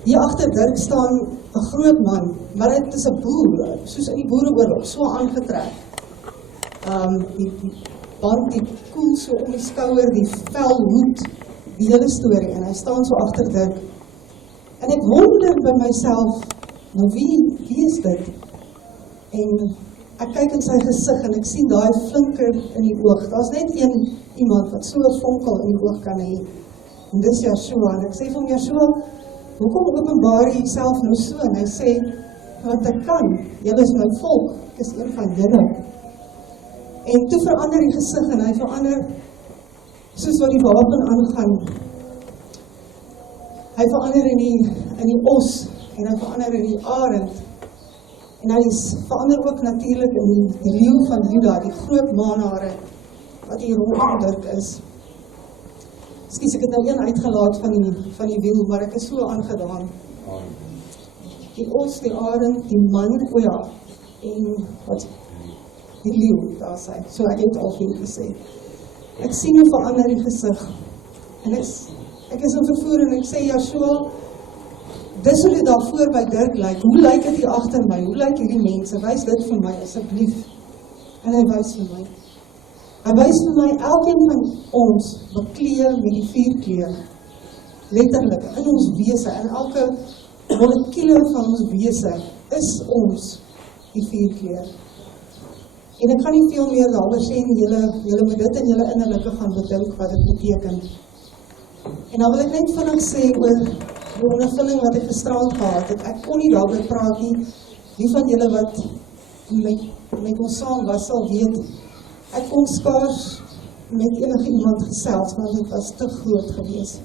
hier agter Dirk staan 'n groot man, maar dit is 'n boer, soos in die boereoorlog, so aangetrek. Die band, die koel so om die skouer, die velhoed, die hele storie, en hy staan so agter Dirk. En ek wonder by myself, nou wie is dit? En ek kyk in sy gesig en ek sien daai flinker in die oog. Daar's net iemand wat so 'n vonkel in die oog kan hê. En dis Yeshua. En ek sê vir hom, Yeshua, hoekom openbaar jy jouself nou so? En hy sê, want ek kan. Julle is my volk. Ek is een van julle. En toe verander die gesig en hy verander soos wat die wapen aangaan. Hy verander in die os en hy verander in die arend. En hy verander ook natuurlik in die leeu van Juda, die groot maanhare wat hier rondgedruk is. Ekskuus, ek het nou een uitgelaat van die wiel, maar ek is so aangedaan. Die os, die arend, die man, en wat? Die leeu, daar sê. So ek het al veel gesê. Ek sien hoe verander die gesig. En ek is in vervoer en ek sê, Yeshua, dis hoe dit daar voor by Dirk lyk. Hoe lyk dit hier agter my? Hoe lyk hierdie mense? Wys dit vir my, asseblief. En hy wys vir my. Hy wys vir my, elkeen van ons bekleed met die 4 kleur. Letterlik, in ons wese, in elke molekule van ons wese, is ons die 4 kleur. En ek gaan nie veel meer daaroor sê, julle moet dit in julle innerlike gaan bedink wat dit beteken. En dan wil ek net vinnig sê oor die ondervinding wat ek gisterand gehad het. Ek kon nie daaroor praat nie. Die van julle wat met ons saam was, sal weet, ek kon skaars met enige iemand gesels, want dit was te groot geweest.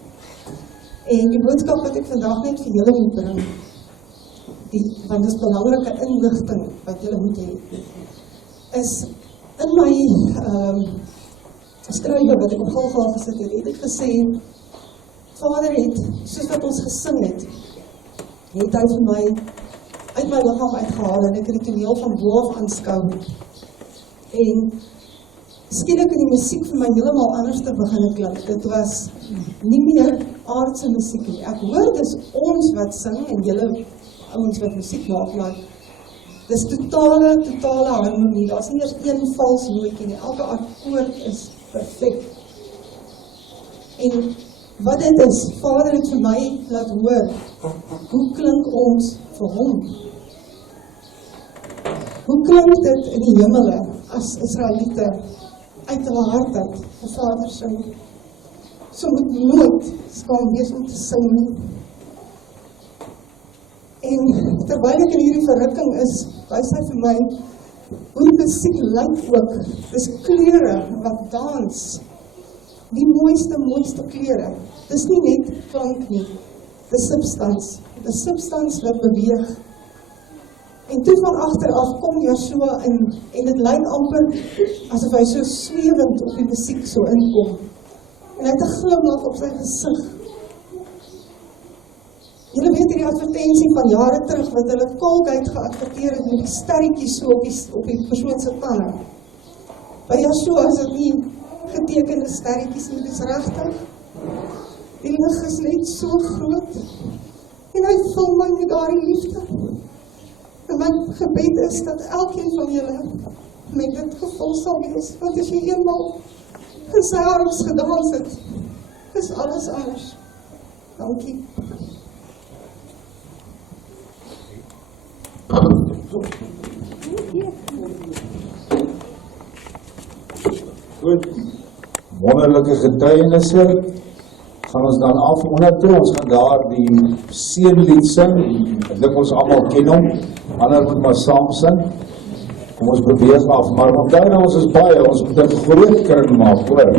En die boodskap wat ek vandag net vir julle moet bring, want dit is belangrike inligting wat julle moet hê, is in my skrywe wat ek op Golgotha gesit het ek gesê, Vader het, soos wat ons gesing het hy vir my uit my liggaam uitgehaal en ek het die toneel van bo af aanskou. En skielik in die musiek vir my heeltemal anders te begin klink. Dit was nie meer aardse musiek nie. Ek hoor dis ons wat sing en julle ouens wat musiek maak, maar dis totale harmonie. Daar's nie eers een vals nootjie nie. Elke akkoord is perfek. En wat dit is, Vader het vir my laat hoor, hoe klink ons vir hom? Hoe klink dit in die hemele as Israeliete uit hulle hart uit vir Vader sing? So moet nooit skaam wees om te sing nie. En terwyl ek in hierdie verrukking is, wys hy vir my hoe die musiek lyk ook. Dis kleure wat dans. Die mooiste kleure. Dis nie net klank nie. Dis substans. Dis substans wat beweeg. En toe van agteraf kom Yeshua in en dit lyk amper asof hy so swewend op die musiek so inkom. En hy het 'n glimlag op sy gesig. Julle weet hierdie advertensie van jare terug wat hulle Colgate geadverteer het met die sterretjies so op die persoon se tande. By Yeshua is dit nie getekende sterretjies nie, dis regtig. Die lig is net so groot. En hy vul my met daardie liefde. En my gebed is dat elkeen van julle met dit gevul sal wees. Want as jy eenmaal in sy arms gedans het, is alles anders. Dankie. Goed, wonderlike getuienisse, gaan ons dan af toe, ons gaan daar die seënlied sing, ek dink ons almal ken hom, ander moet maar saam sing, kom ons beweeg af, maar onthou nou ons is baie, ons moet 'n groot kring maak, hoor.